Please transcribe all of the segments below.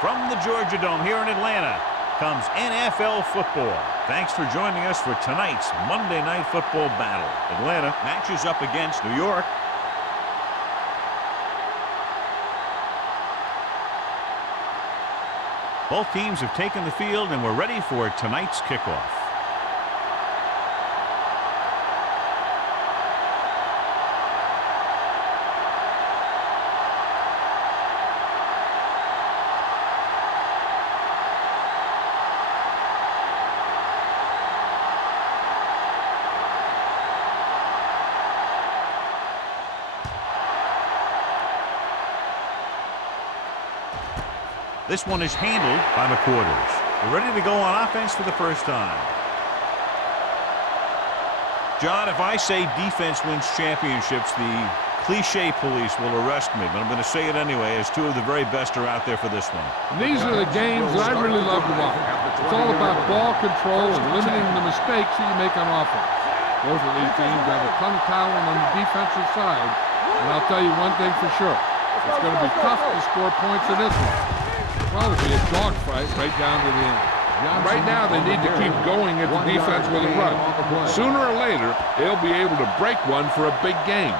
From the Georgia Dome here in Atlanta comes NFL football. Thanks for joining us for tonight's Monday Night Football battle. Atlanta matches up against New York. Both teams have taken the field and we're ready for tonight's kickoff. This one is handled by McQuarters. We're ready to go on offense for the first time. John, if I say defense wins championships, the cliche police will arrest me, but I'm going to say it anyway, as two of the very best are out there for this one. These are the games that I really love to watch. It's all about ball control and limiting the mistakes that you make on offense. Both of these teams have a ton of talent on the defensive side, and I'll tell you one thing for sure. It's going to be tough to score points in this one. Probably a dogfight right down to the end. Right now, they need to keep going at the defense with a run. Sooner or later, they'll be able to break one for a big game.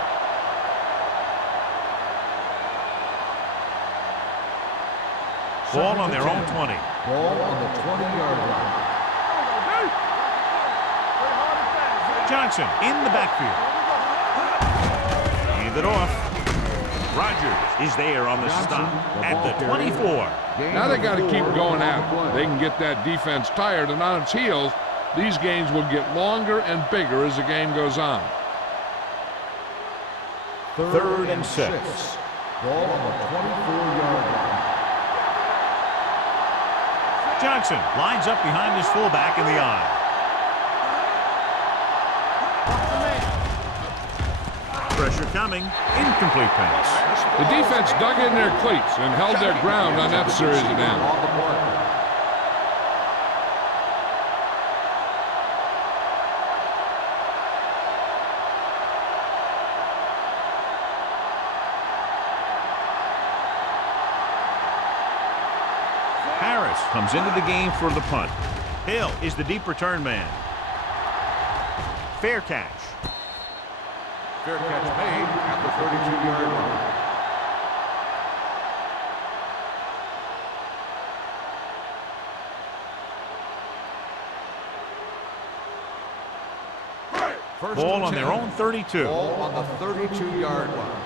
Ball on their own 20. Ball on the 20-yard line. Johnson in the backfield. Hand it off. Rodgers is there on the stop at the 24. Now they got to keep going at it. They can get that defense tired and on its heels. These games will get longer and bigger as the game goes on. Third and 6. Ball on the 24-yard line. Johnson lines up behind his fullback in the eye. Pressure coming. Incomplete pass. The defense dug in their cleats and held their ground on that series of downs. Harris comes into the game for the punt. Hill is the deep return man. Fair catch. Fair catch made at the 32-yard line. Ball on their own 32. Ball on the 32-yard line.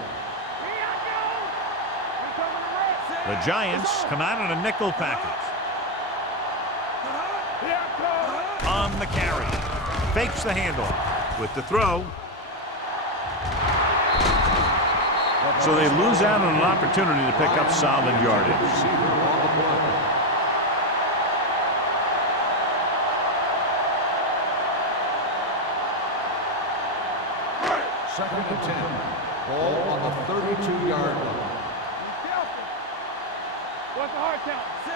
The Giants come out in a nickel package. On the carry. Fakes the handoff. With the throw. So they lose out on an opportunity to pick up solid yardage. Second and 10. Ball on the 32-yard line.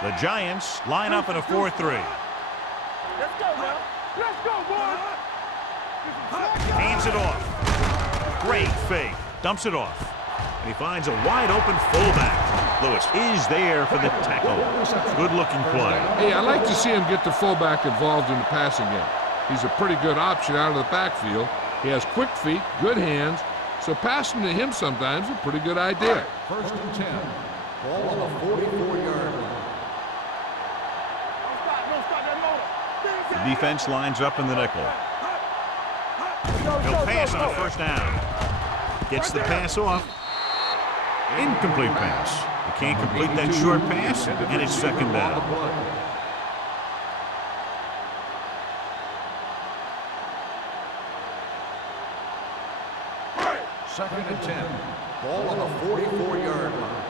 The Giants line up in a 4-3. Let's go, man. Let's go, boys. Hands it off. Great fake. Dumps it off. And he finds a wide open fullback. Lewis is there for the tackle. Good-looking play. Hey, I like to see him get the fullback involved in the passing game. He's a pretty good option out of the backfield. He has quick feet, good hands, so passing to him sometimes is a pretty good idea. First and 10. Ball on the 44-yard line. The defense lines up in the nickel. He'll pass on first down. Gets the pass off. Incomplete pass. He can't complete that short pass, and it's second down. Second and 10. Ball on the 44-yard line.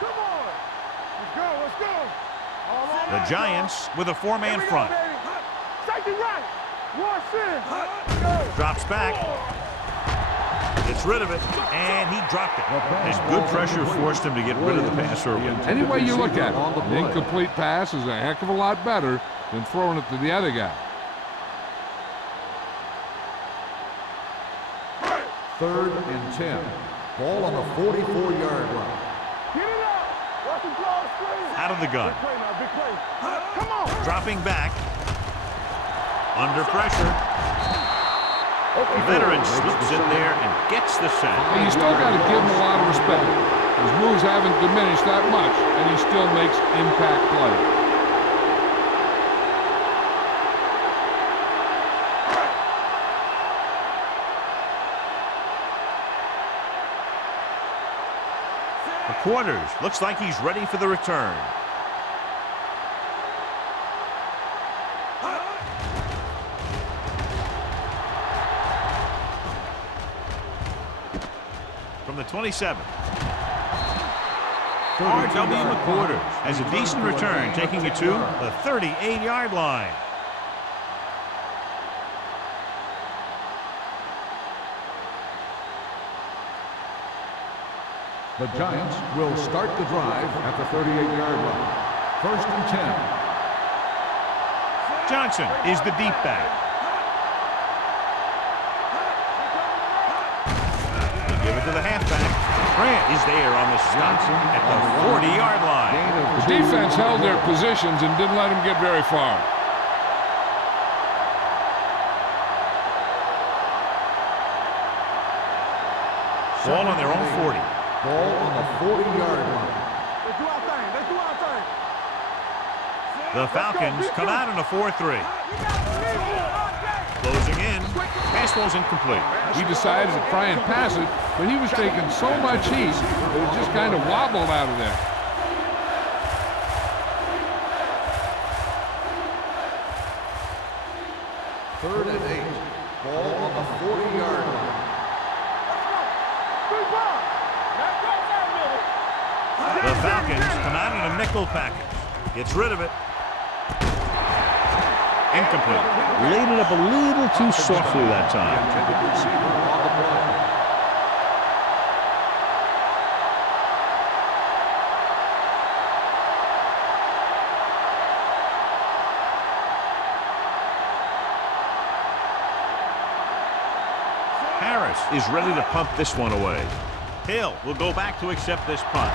Come on. Let's go. Let's go. The Giants with a four-man front. Safety right. One sin. Drops back. Gets rid of it, and he dropped it. His good pressure forced him to get rid of the pass early. Any way you look at it, an incomplete pass is a heck of a lot better than throwing it to the other guy. Third and 10. Ball on the 44-yard line. Get it up. Watch him close, please. Out of the gun. Big play now, big play. Come on. Dropping back. Under pressure. The veteran slips in there and gets the sack. And you still got to give him a lot of respect. His moves haven't diminished that much, and he still makes impact plays. The quarters. Looks like he's ready for the return. From the 27. R.W. McQuarters has a decent return, taking it to the 38-yard line. The Giants will start the drive at the 38-yard line. 1st and 10. Johnson is the deep back. They give it to the halfback. Grant is there on the stop at the 40-yard line. The defense held their positions and didn't let him get very far. Ball on their own 40. Ball on the 40-yard line. Let's do our thing. Let's do our thing. The Falcons come out in a 4-3. Closing in. Pass ball's incomplete. He decided to try and pass it, but he was taking so much heat that it just kind of wobbled out of there. Third and 8. Ball on the 40-yard line. Good ball. Let's go, The Falcons come out in a nickel package. Gets rid of it. Incomplete. Laid it up a little too softly that time. Intended receiver on the play. Harris is ready to pump this one away. Hill will go back to accept this punt.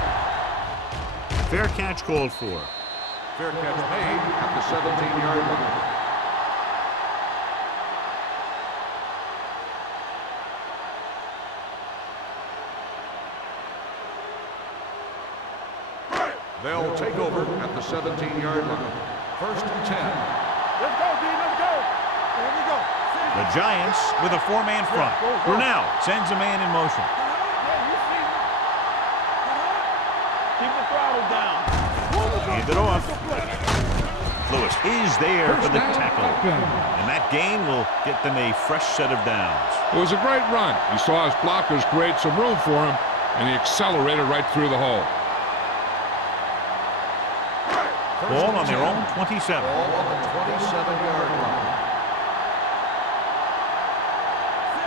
Fair catch called for. Fair catch made at the 17-yard line. They'll take over at the 17-yard line. 1st and 10. Let's go, D. Let's go. Here we go. The Giants with a four-man front. Brunel sends a man in motion. Keep the throttle down. Hand it off. Lewis is there for the tackle. And that gain will get them a fresh set of downs. It was a great run. He saw his blockers create some room for him, and he accelerated right through the hole. Ball on their own 27. Ball on the 27-yard line.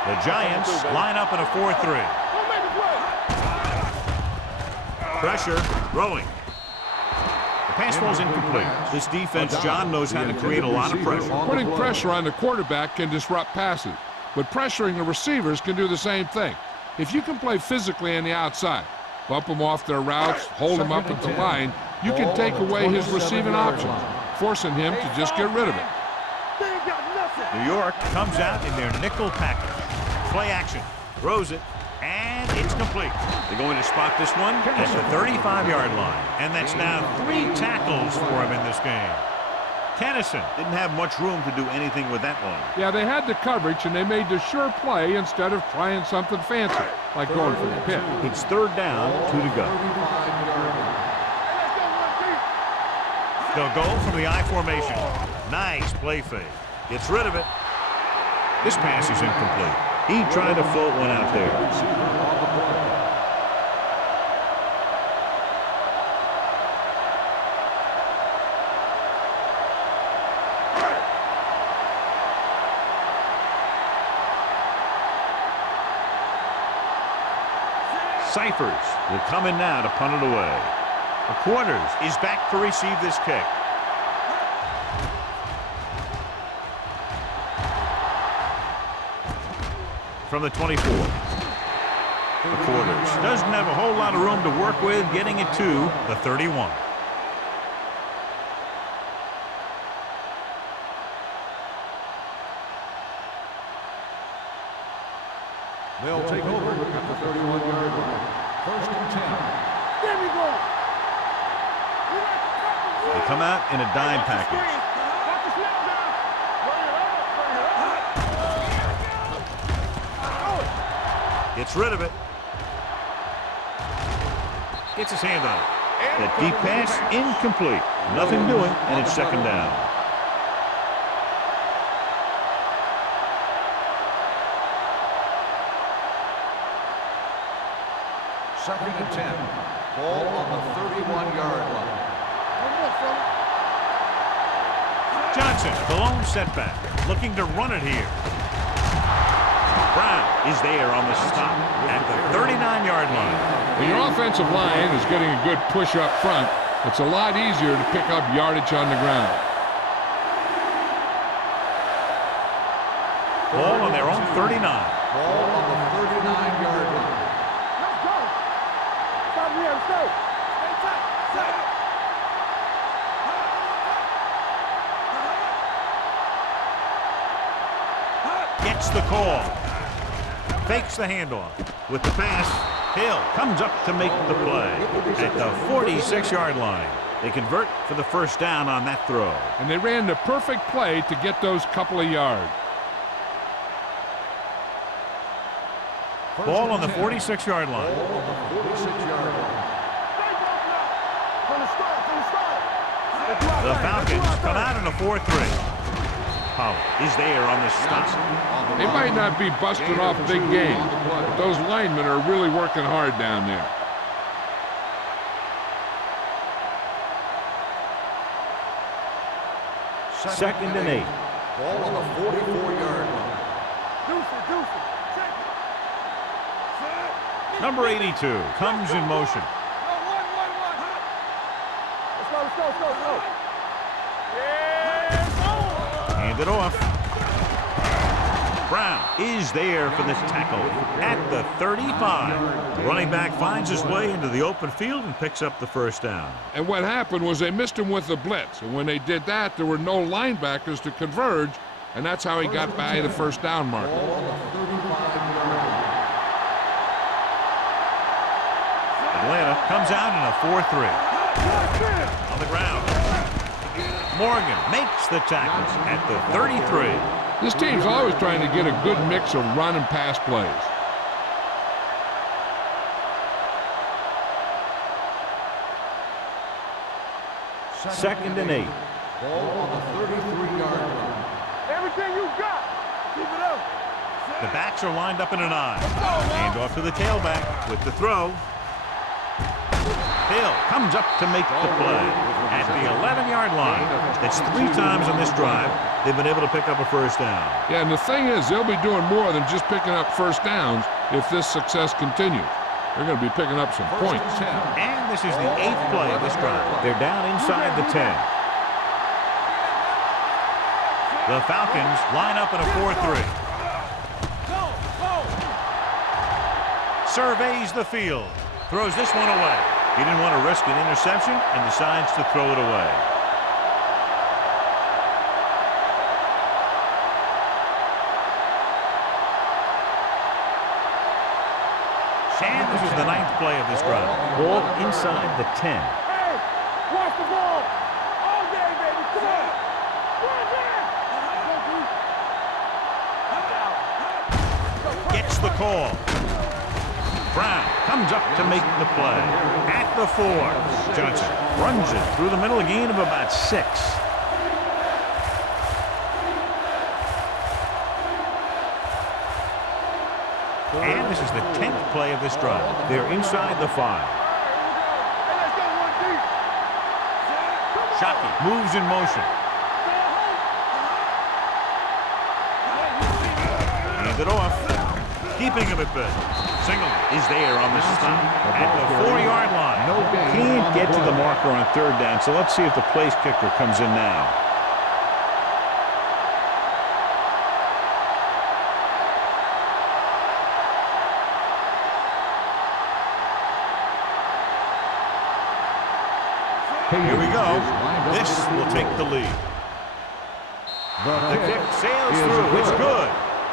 The Giants line up in a 4-3. Don't make a play. Pressure, throwing. The pass ball's incomplete. This defense, John, knows how to create a lot of pressure. Putting pressure on the quarterback can disrupt passes, but pressuring the receivers can do the same thing. If you can play physically on the outside, bump them off their routes, hold them up at the line, you can take away his receiving options, forcing him to just get rid of it. They ain't got nothing. New York comes out in their nickel package. Play action, throws it, and it's complete. They're going to spot this one at the 35-yard line. And that's now 3 tackles for him in this game. Tennyson didn't have much room to do anything with that one. Yeah, they had the coverage, and they made the sure play instead of trying something fancy, like going for the pit. It's 3rd down, 2 to go. 35-yard line. They'll go from the I formation. Nice play fake. Gets rid of it. This pass is incomplete. He tried to float one out there. Receiver on the play. Cyphers will come in now to punt it away. McQuarters is back to receive this kick. From the 24. the quarters. Doesn't have a whole lot of room to work with, getting it to the 31. They'll take over at the 31-yard line. 1st and 10. There we go. They come out in a dime package. Got the snap down. Bring it up. Gets rid of it. Gets his hand on it. That deep pass incomplete. Nothing doing, and it's 2nd down. Second and 10. Ball on the 31-yard line. Johnson, the lone setback, looking to run it here. Brown is there on the stop at the 39-yard line. When your offensive line is getting a good push up front, it's a lot easier to pick up yardage on the ground. Ball on their own 39. Ball on the 39-yard line. Let's go. Stop here. Let's go. Stay tight. Set. Gets the call. Fakes the handoff. With the pass, Hill comes up to make the play at the 46-yard line. They convert for the 1st down on that throw. And they ran the perfect play to get those couple of yards. Ball on the 46-yard line. Ball on the 46-yard line. From the start. The Falcons come out in a 4-3. Pollard is there on the stop. They might not be busting off big games, but those linemen are really working hard down there. Second and 8. Ball on the 44-yard line. Deuce it. Check it. Number 82 comes in motion. Let's go. Hand it off. Brown is there for the tackle at the 35. The running back finds his way into the open field and picks up the 1st down. And what happened was they missed him with the blitz. And when they did that, there were no linebackers to converge, and that's how he got by the 1st down marker. Ball on the 35-yard line. Atlanta comes out in a 4-3. On the ground. Morgan makes the tackle at the 33. This team's always trying to get a good mix of run and pass plays. Second and 8. Ball on the 33-yard line. Everything you got. Keep it up. The backs are lined up in an I. Hand off to the tailback with the throw. Hill comes up to make the play at the 11-yard line. That's 3 times on this drive they've been able to pick up a 1st down. Yeah, and the thing is, they'll be doing more than just picking up 1st downs if this success continues. They're going to be picking up some points. And this is the 8th play of this drive. They're down inside the 10. The Falcons line up in a 4-3. Surveys the field. Throws this one away. He didn't want to risk an interception and decides to throw it away. And this is the 9th play of this drive. Ball inside the 10. Hey, watch the ball. All day, baby. Come on. Gets the call. Brown comes up to make the play at the 4. Johnson runs it through the middle, a gain of about 6. And this is the 10th play of this drive. They're inside the 5. Shockey moves in motion. Hand it off. Keeping him at bay. Single is there on the stop at the 4-yard line. Can't get to the marker on 3rd down, so let's see if the place kicker comes in now. Here we go. This will take the lead. The kick sails through. It's good.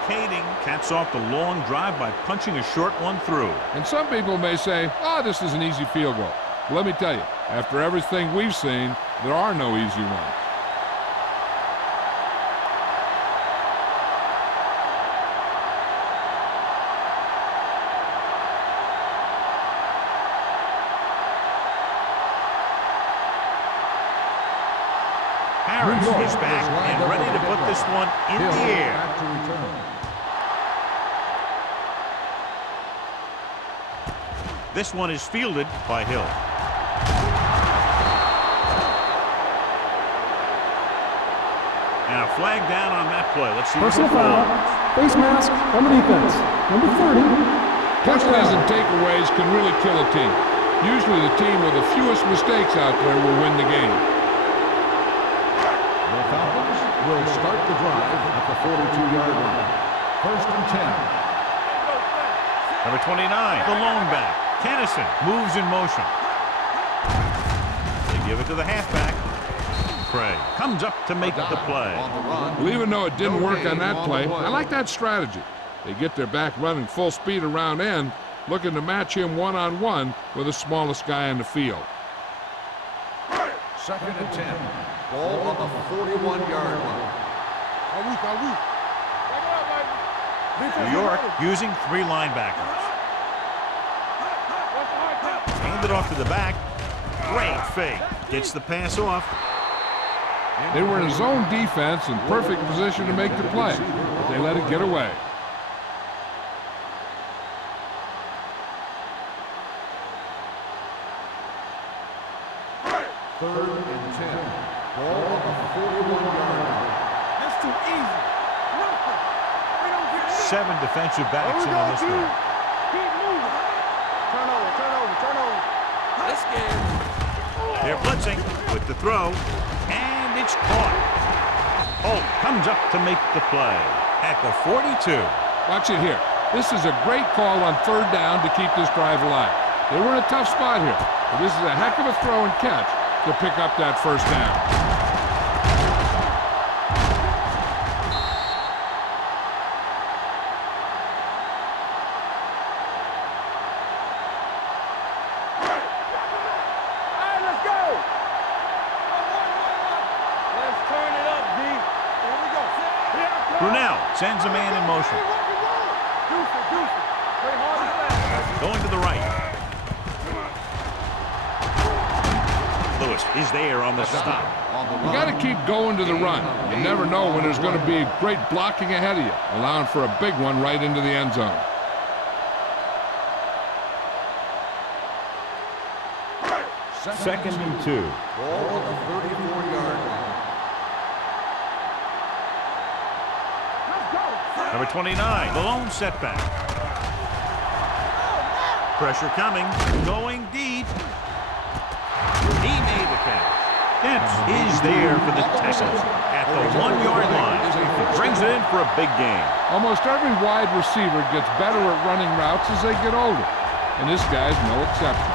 Kading caps off the long drive by punching a short one through. And some people may say, this is an easy field goal. But let me tell you, after everything we've seen, there are no easy ones. Harris is back and ready to put this one in the air. This one is fielded by Hill. And a flag down on that play. Let's see. Personal foul. Face mask on the defense. Number 30. Penalties and takeaways can really kill a team. Usually the team with the fewest mistakes out there will win the game. The Falcons will start the drive at the 42-yard line. 1st and 10. Number 29, the lone back. Kennison moves in motion. They give it to the halfback. Craig comes up to make the play. Well, even though it didn't work on that play, I like that strategy. They get their back running full speed around end, looking to match him one-on-one with the smallest guy on the field. 2nd and 10. Ball on the 41-yard line. New York using 3 linebackers. Hand it off to the back. Great fake. Gets the pass off. They were in a zone defense in perfect position to make the play, but they let it get away. Third and 10. Ball on the 41-yard line. That's too easy. 7 defensive backs in on this one. Keep moving. Turn over. Let's get it. They're blitzing with the throw, and it's caught. Holt comes up to make the play at the 42. Watch it here. This is a great call on 3rd down to keep this drive alive. They were in a tough spot here, but this is a heck of a throw and catch to pick up that 1st down. Sends a man in motion. Going to the right. Lewis is there on the stop. You got to keep going to the run. You never know when there's going to be great blocking ahead of you, allowing for a big one right into the end zone. Second and 2. Ball on the 34-yard line. Number 29, the lone setback. Pressure coming, going deep. He made the catch. Depps is there for the Texans at the 1-yard line. He brings it in for a big game. Almost every wide receiver gets better at running routes as they get older, and this guy's no exception.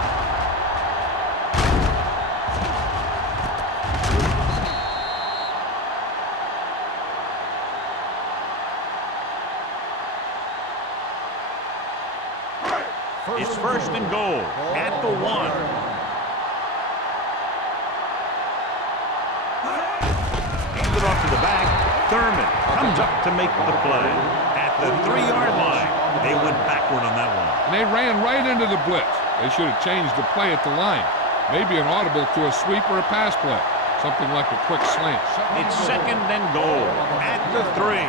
It's 1st and goal at the 1. Hands it off to the back. Thurman comes up to make the play at the 3-yard line. They went backward on that one. And they ran right into the blitz. They should have changed the play at the line. Maybe an audible to a sweep or a pass play. Something like a quick slant. It's 2nd and goal at the 3.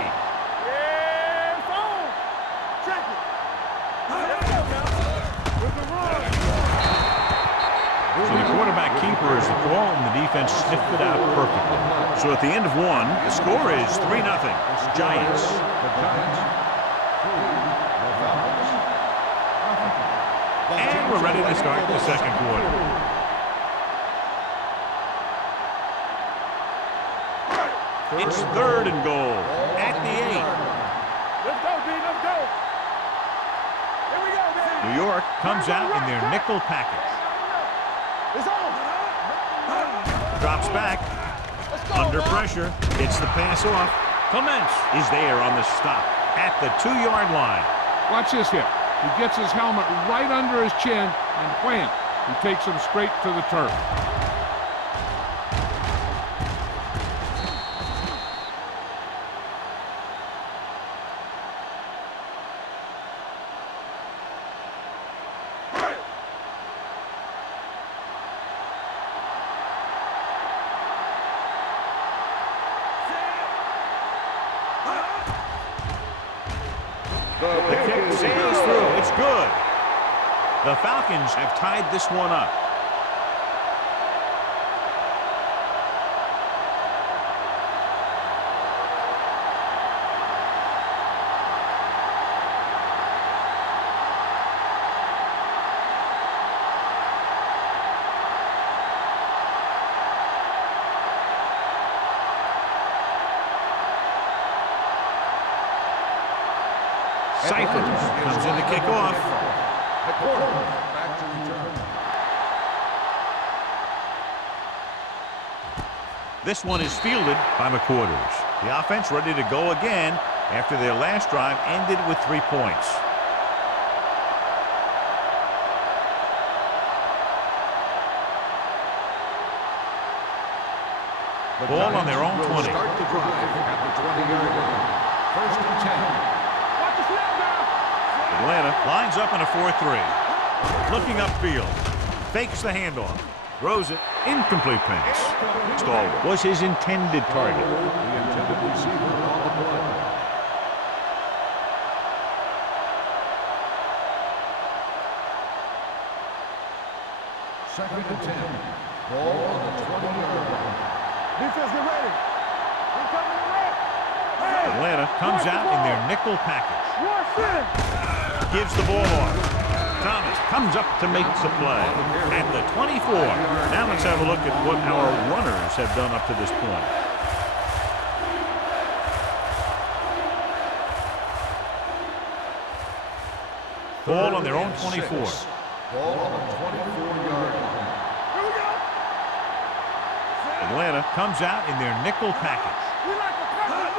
So the quarterback keeper is the call, and the defense sniffed it out perfectly. So at the end of 1, the score is 3-0. Giants. The Giants. 3. The Falcons. And we're ready to start the second quarter. It's 3rd and goal at the 8. Let's go, D. Let's go. Here we go, man. New York comes out in their nickel package. It's on. Drops back. Under pressure. Gets the pass off. Clements is there on the stop at the 2-yard line. Watch this here. He gets his helmet right under his chin, and wham, he takes him straight to the turf. The kick sails through. It's good. The Falcons have tied this one up. Siphons comes in to kick off. Back to return. This one is fielded by McQuarters. The offense ready to go again after their last drive ended with 3 points. Ball on their own 20. Start the drive at the 20-yard line. First and 10. Atlanta lines up in a 4-3. Looking upfield. Fakes the handoff. Throws it. Incomplete pass. Stall was his intended target. The intended receiver on the play. Second and 10. Ball on the 20-yard line. Defense, get ready. We coming to red. Atlanta comes out in their nickel package. Gives the ball off. Thomas comes up to make the play at the 24. Now let's have a look at what our runners have done up to this point. Ball on their own 24. Ball on the 24-yard line. Here we go. Atlanta comes out in their nickel package. We like a perfect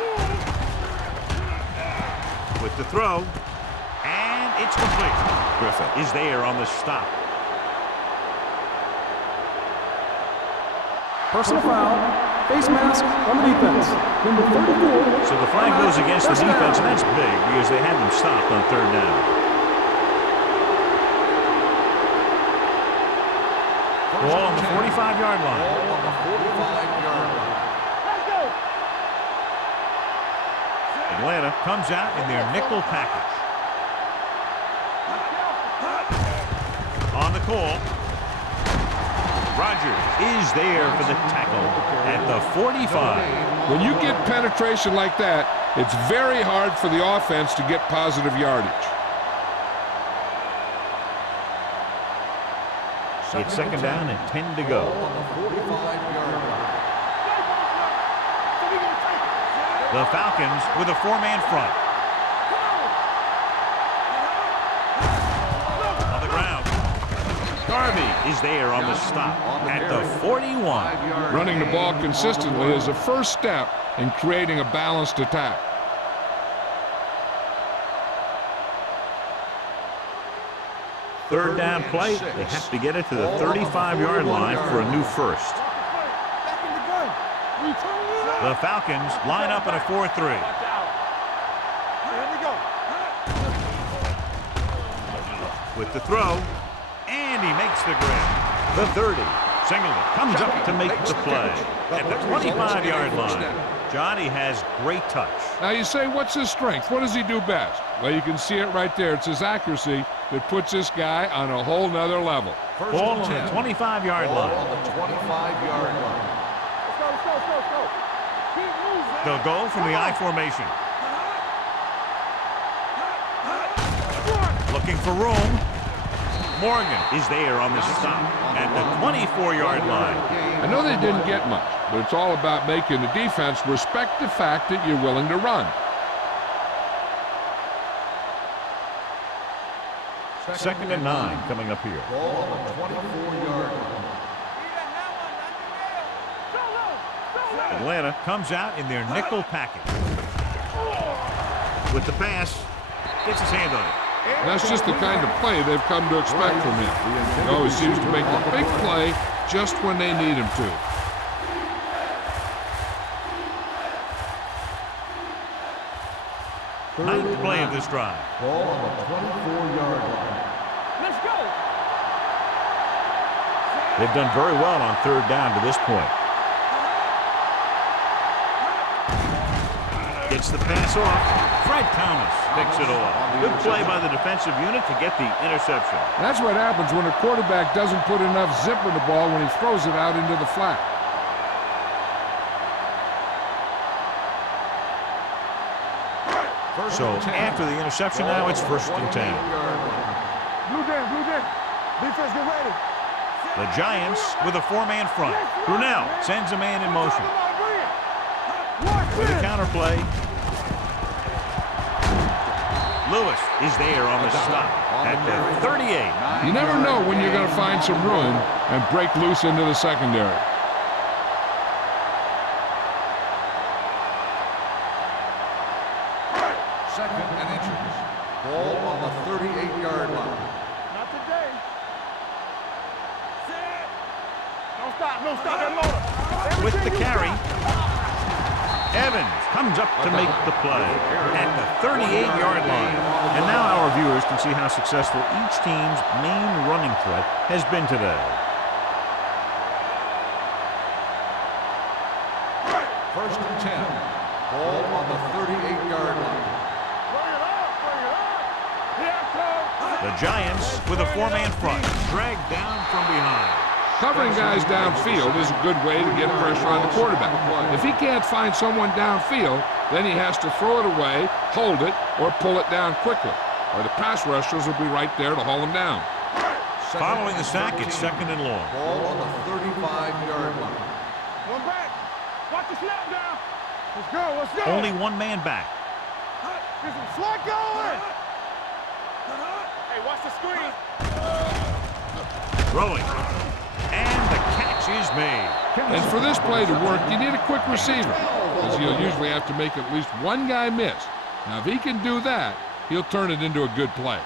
move. With the throw. And it's complete. Griffin is there on the stop. Personal foul. Face mask on the defense. Number 34. So the flag goes against the defense, and that's big because they had them stopped on 3rd down. Ball on the 45-yard line. Ball on the 45-yard line. Let's go. Atlanta comes out in their nickel package. On the call. Rogers is there for the tackle at the 45. When you get penetration like that, it's very hard for the offense to get positive yardage. It's 2nd down and 10 to go. Ball on the 45-yard line. The Falcons with a 4-man front. On the ground. Garvey is there on the stop at the 41. Running the ball consistently is the first step in creating a balanced attack. Third down play. They have to get it to the 35-yard line for a new first. Back in the gun. The Falcons line up in a 4-3. Here we go. With the throw. And he makes the grab. The 30. Singleton comes up to make the play at the 25-yard line. Johnny has great touch. Now you say, what's his strength? What does he do best? Well, you can see it right there. It's his accuracy that puts this guy on a whole nother level. Ball on the 25-yard line. On the 25-yard line. Let's go. Keep moving. They'll go from the I formation. Looking for room. Morgan is there on the stop at the 24-yard line. I know they didn't get much, but it's all about making the defense respect the fact that you're willing to run. Second and 9 coming up here. Ball on the 24-yard line. Atlanta comes out in their nickel package. With the pass, gets his hand on it. That's just the kind of play they've come to expect from him. He always seems to make the big play just when they need him to. Ninth play of this drive. Ball on the 24-yard line. Let's go. They've done very well on third down to this point. Gets the pass off. Fred Thomas picks it off. Good play by the defensive unit to get the interception. That's what happens when a quarterback doesn't put enough zip in the ball when he throws it out into the flat. So after the interception now, it's 1st and 10. Blue down, blue down. Defense, get ready. The Giants with a four-man front. Brunell sends a man in motion. With a counterplay. Lewis is there on the stop at the 38. You never know when you're going to find some room and break loose into the secondary. Second and inches. Ball on the 38-yard line. Not today. Don't stop, don't stop that motor. With the carry. Evans comes up to make the play at the 38-yard line. And now our viewers can see how successful each team's main running threat has been today. First and 10. Ball on the 38-yard line. Bring it up, bring it up. Here it comes. The Giants with a four-man front, dragged down from behind. Covering guys downfield is a good way to get pressure on the quarterback. If he can't find someone downfield, then he has to throw it away, hold it, or pull it down quickly. Or the pass rushers will be right there to haul him down. Following the sack, it's 2nd and long. Ball on the 35-yard line. One back. Watch the snap down. Let's go, let's go. Only one man back. Get some slot going. Hey, watch the screen. Throwing. And the catch is made. And for this play to work, you need a quick receiver, because he'll usually have to make at least one guy miss. Now, if he can do that, he'll turn it into a good play.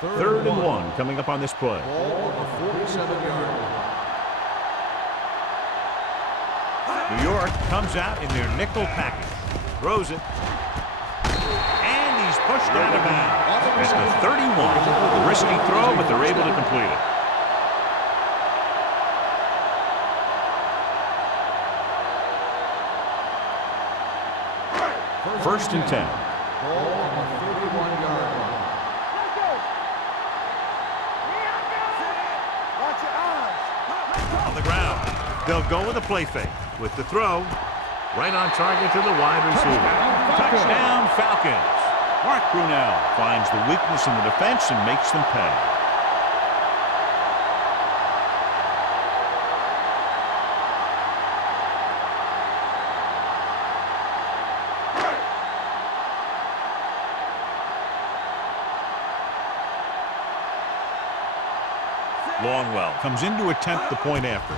Third and 1 coming up on this play. Ball on the 47-yard line. New York comes out in their nickel package. Throws it. And he's pushed out of bounds at the 31. A risky throw, but they're able to complete it. First and 10. Ball on the 31-yard line. Let's go. Watch your eyes. On the ground. They'll go with a play fake. With the throw, right on target to the wide receiver. Touchdown, Falcons. Mark Brunell finds the weakness in the defense and makes them pay. Longwell comes in to attempt the point after.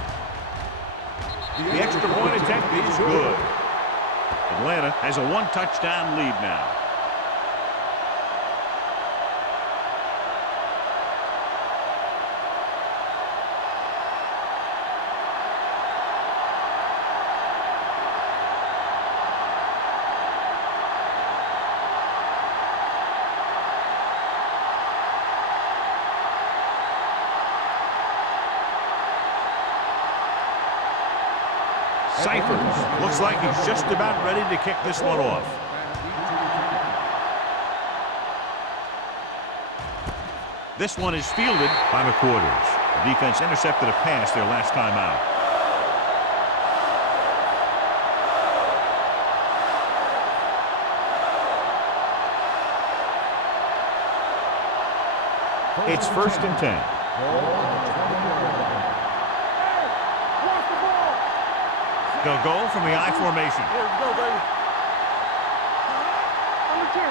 The extra point attempt is good. Atlanta has a one-touchdown lead now. Cyphers looks like he's just about ready to kick this one off. This one is fielded by McQuarters. The defense intercepted a pass their last time out. It's 1st and 10. Ball on the 20-yard line. Watch the ball. They'll go from the I formation. Here we go, baby. On the 10.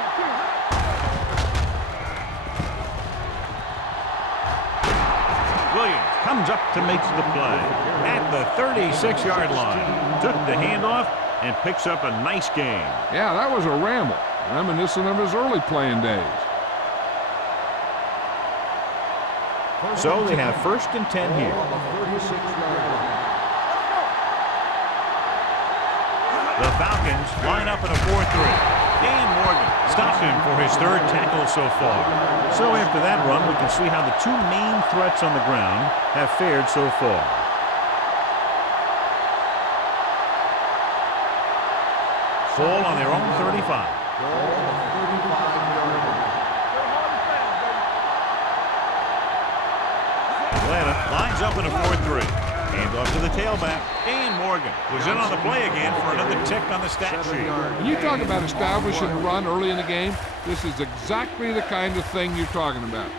Williams comes up to make the play at the 36-yard line. Took the handoff and picks up a nice gain. Yeah, that was a ramble, reminiscent of his early playing days. So they have 1st and 10 here. The Falcons line up in a 4-3. Dan Morgan stops him for his 3rd tackle so far. So after that run, we can see how the 2 main threats on the ground have fared so far. Ball on their own 35. Atlanta lines up in a 4-3. Hand off to the tailback. Dan Morgan was in on the play again for another tick on the stat sheet. When you talk about establishing a run early in the game, this is exactly the kind of thing you're talking about.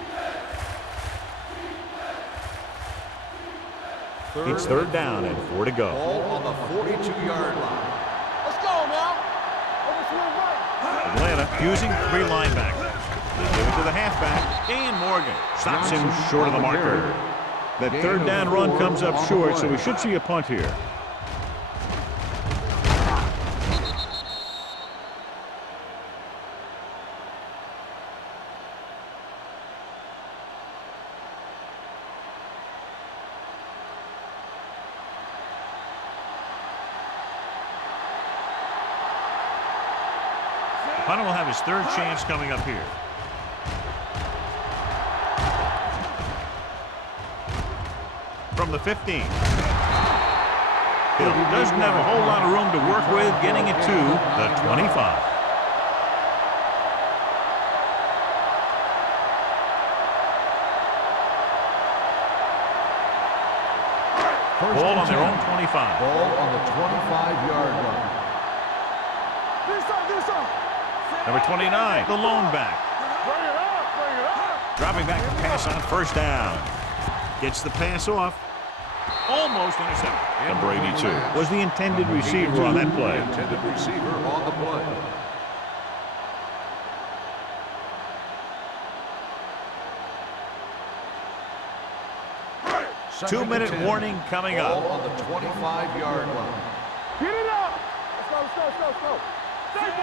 It's 3rd down and 4 to go. Ball on the 42-yard line. Let's go now. Over to the right. Atlanta using 3 linebackers. They give it to the halfback. Dan Morgan stops him short of the marker. That 3rd down run comes up short, so we should see a punt here. Punter will have his 3rd chance coming up here. From the 15. Hill doesn't have a whole lot of room to work with, getting it to the 25. Ball on their own 25. Ball on the 25-yard line. Number 29, the lone back. Bring it up. Dropping back to pass on 1st down. Gets the pass off. Almost intercepted. Number 82 was the intended receiver on that play. Intended receiver on the play. Two-minute warning coming up. Ball on the 25-yard line. Get it up. Let's go.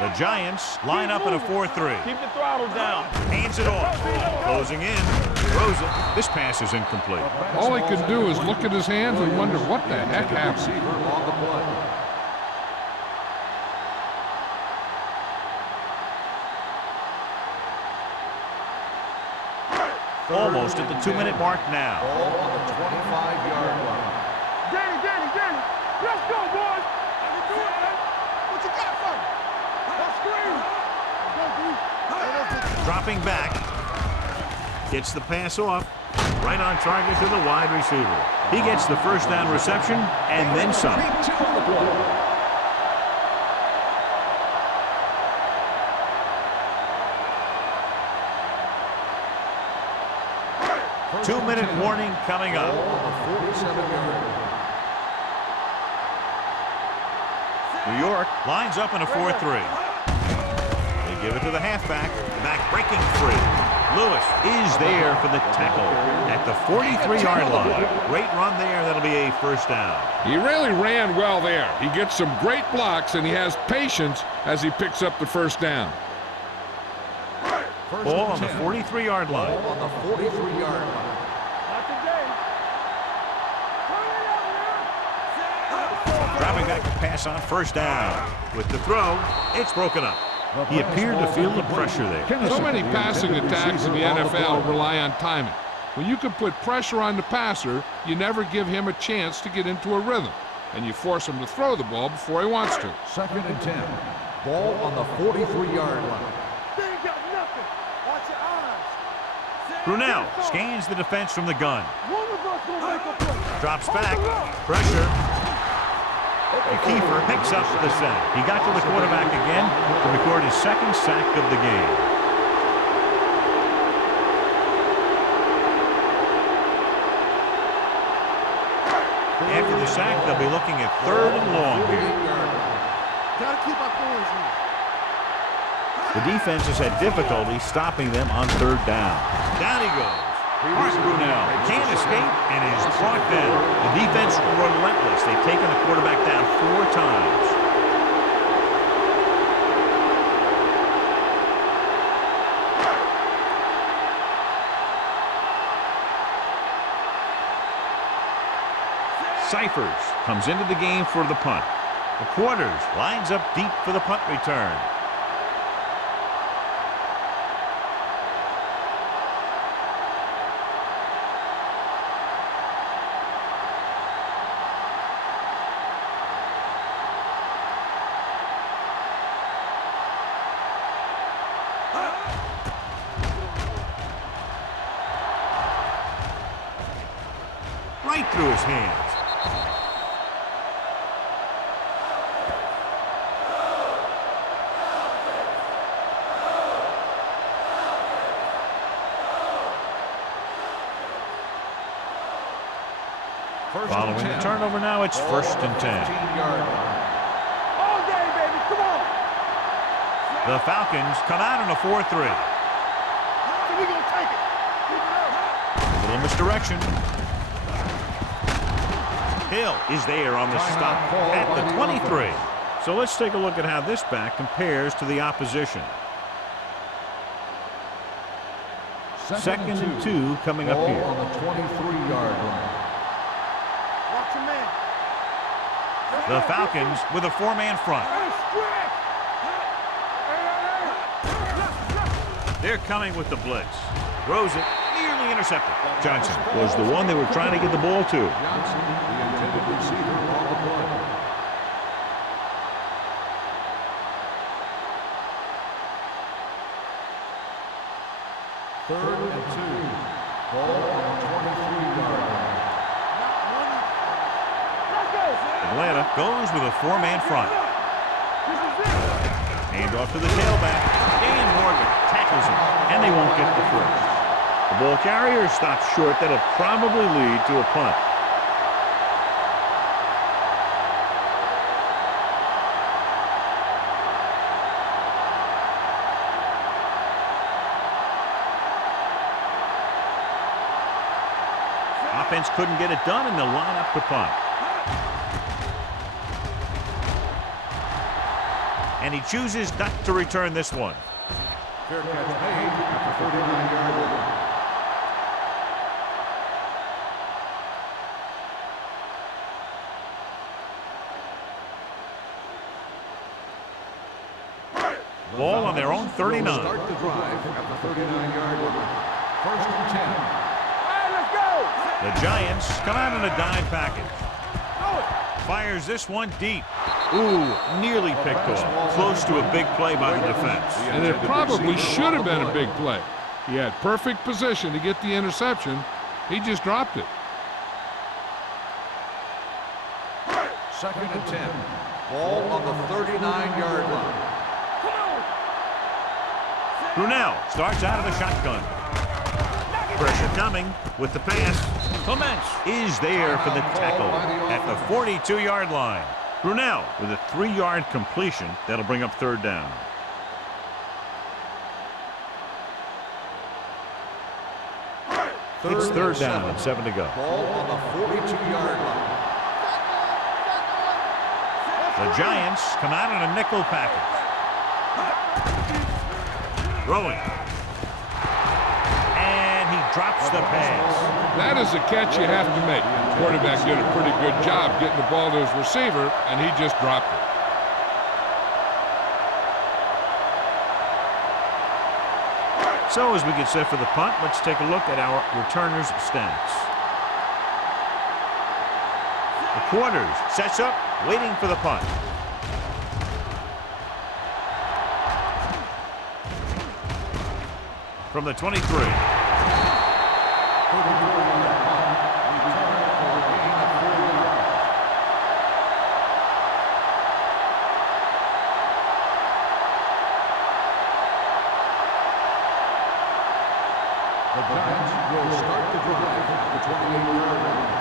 The Giants line up in a 4-3. Keep the throttle down. Hands it off. Closing in. Throws it. This pass is incomplete. All he could do is look at his hands and wonder what the heck happened. Receiver on the play. Almost at the 2-minute mark now. Ball on the 25-yard line. Danny. Let's go, boys. Do it, man. What you got for me? Let's screen. Dropping back. Gets the pass off. Right on target to the wide receiver. He gets the 1st down reception and then some. Two-minute warning coming up. New York lines up in a 4-3. They give it to the halfback. The back breaking free. Lewis is there for the tackle at the 43-yard line. Great run there. That'll be a 1st down. He really ran well there. He gets some great blocks, and he has patience as he picks up the 1st down. Ball on the 43-yard line. Ball on the 43-yard line. Dropping back to pass on 1st down. With the throw, it's broken up. He appeared to feel the pressure there. So many passing attacks in the NFL rely on timing. When you can put pressure on the passer, you never give him a chance to get into a rhythm, and you force him to throw the ball before he wants to. 2nd and 10. Ball on the 43-yard line. They ain't got nothing. Watch your eyes. Brunel scans the defense from the gun. One of us will make a play. Drops back. Pressure. Kiefer picks up the sack. He got to the quarterback again to record his 2nd sack of the game. After the sack, they'll be looking at 3rd and long here. Gotta keep our points here. The defense has had difficulty stopping them on 3rd down. Down he goes. Art Brunel can't escape and is brought down. The defense relentless. They've taken the quarterback down 4 times. Cyphers comes into the game for the punt. The Quarters lines up deep for the punt return. Right through his hands. Following the turnover now, it's 1st and 10. All day, baby, come on. The Falcons come out in a 4-3. So we gonna take it. Keep it up. Little misdirection. Hill is there on the stop at the 23. So let's take a look at how this back compares to the opposition. 2nd and 2 coming up here. On the 23-yard line. Watch your man. The Falcons with a 4-man front. They're coming with the blitz. Throws it, nearly intercepted. Johnson was the one they were trying to get the ball to. Johnson, the intended receiver on the play. Third and 2. Ball on the 23-yard line. Atlanta goes with a 4-man front. Hand off to the tailback. Dan Morgan tackles him, and they won't get the first. The ball carrier stops short. That'll probably lead to a punt. Offense couldn't get it done, and they'll line up to punt. And he chooses not to return this one. Fair catch made at the 39-yard line. Ball on their own 39. Start the drive at the 39-yard line. 1st and 10. All right, let's go. The Giants come out in a dime package. Fires this one deep. Ooh, nearly picked off. Close to a big play by the defense. And it probably should have been a big play. He had perfect position to get the interception. He just dropped it. 2nd and 10. Ball on the 39-yard line. Brunel starts out of the shotgun. Pressure coming with the pass. Clements is there for the tackle at the 42-yard line. Brunel with a 3-yard completion. That'll bring up 3rd down. It's 3rd down and 7 to go. Ball on the 42-yard line. The Giants come out in a nickel package. Throwing. And he drops the pass. That is a catch you have to make. The quarterback did a pretty good job getting the ball to his receiver, and he just dropped it. So as we get set for the punt, let's take a look at our returners' stats. The Quarters sets up, waiting for the punt. From the 23. The Giants will start the drive at the 28-yard line.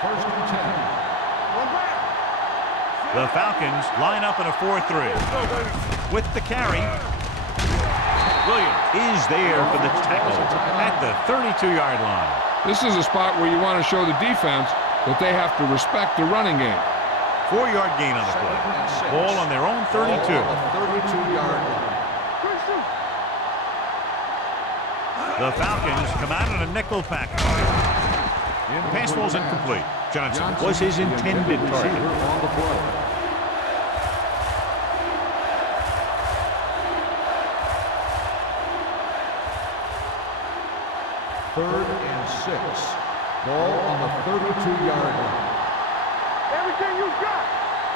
1st and 10. The Falcons line up in a 4-3. With the carry. Williams is there for the tackle at the 32-yard line. This is a spot where you want to show the defense that they have to respect the running game. 4-yard gain on the play. Ball on their own 32. 32-yard line. The Falcons come out in a nickel package. The pass ball's incomplete. Johnson was his intended target. On the play. Third and 6. Ball on the 32-yard line. Everything you got.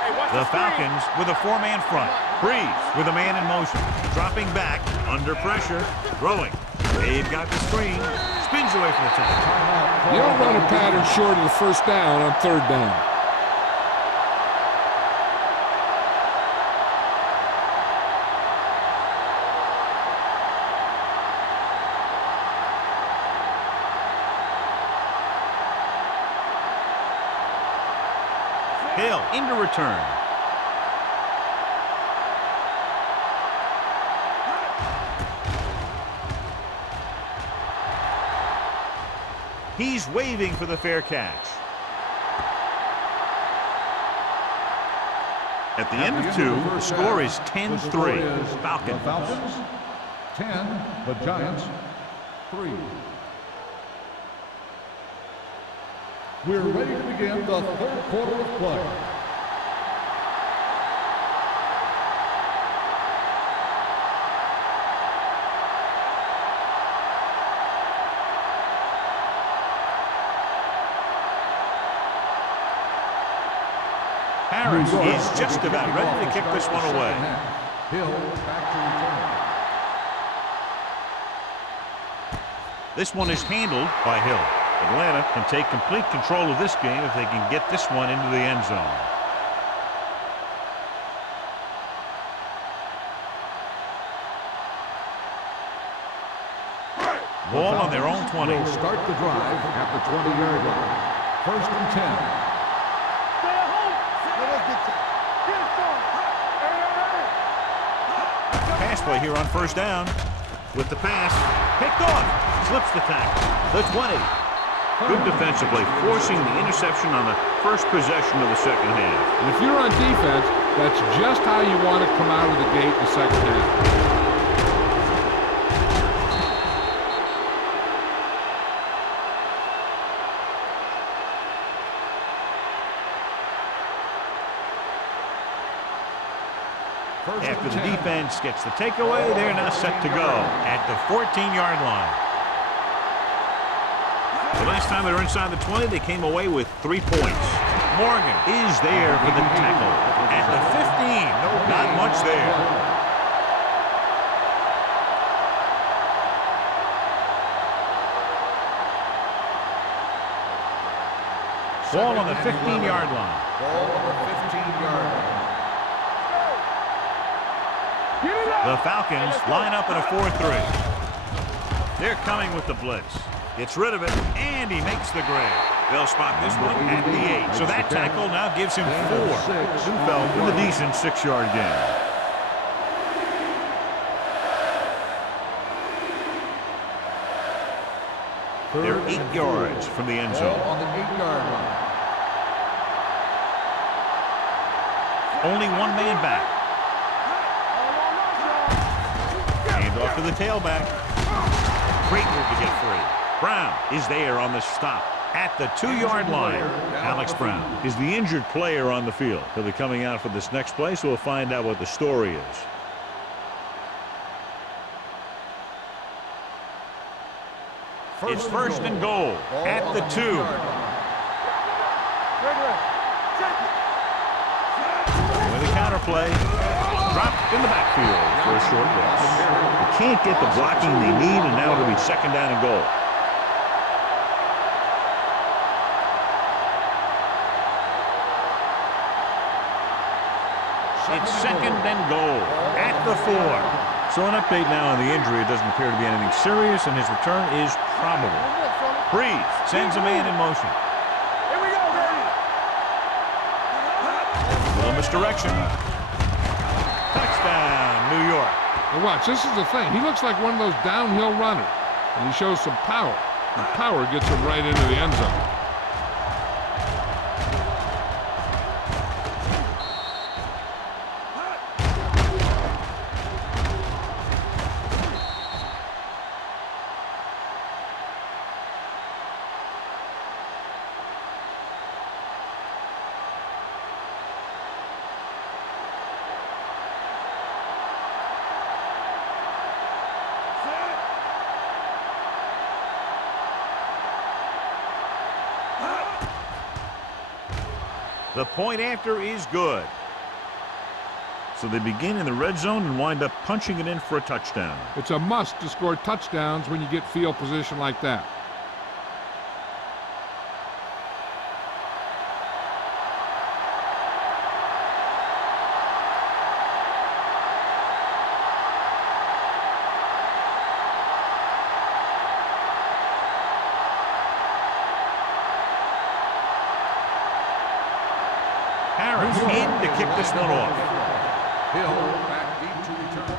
Hey, watch The screen. Falcons with a 4-man front. Breeze with a man in motion. Dropping back, under pressure, throwing. They've got the screen. Spins away from the tackle. You don't run a pattern short of the first down on third down. Hill into return. He's waving for the fair catch. At the end of 2, the score is 10-3. Falcons. The Falcons 10, the Giants 3. We're ready to begin the third quarter of play. Harris is just about ready to kick this one away. Hill back to return. This one is handled by Hill. Atlanta can take complete control of this game if they can get this one into the end zone. Ball on their own 20. Will start the drive at the 20-yard line. First and 10. Stay at home. Let us get some. Pass play here on first down. With the pass, picked off, slips the tackle. The 20. Good defensively, forcing the interception on the first possession of the second half. And if you're on defense, that's just how you want to come out of the gate in the second half. After the defense gets the takeaway, they're now set to go at the 14-yard line. The last time they were inside the 20, they came away with 3 points. Morgan is there for the tackle at the 15. Not much there. Ball on the 15-yard line. Ball on the 15-yard line. The Falcons line up in a 4-3. They're coming with the blitz. Gets rid of it, and he makes the grab. They'll spot this one at the 8. So that tackle now gives him 4. Newfeld with a decent 6-yard gain. They're 8 yards from the end zone. On the 8-yard line. Only one man back. Hand off to the tailback. Great move to get free. Brown is there on the stop at the 2-yard line. Alex Brown is the injured player on the field. He'll be coming out for this next play, so we'll find out what the story is. It's first and goal at the 2. With a counter play, dropped in the backfield for a short loss. They can't get the blocking they need, and now it'll be second down and goal. It's second and goal at the 4. So an update now on the injury. It doesn't appear to be anything serious, and his return is probable. Breeze sends a man in motion. Here we go, baby. Little misdirection. Touchdown, New York. And watch, this is the thing. He looks like one of those downhill runners, and he shows some power. And power gets him right into the end zone. The point after is good. So they begin in the red zone and wind up punching it in for a touchdown. It's a must to score touchdowns when you get field position like that. Harris in to kick this one off. Hill back deep to return.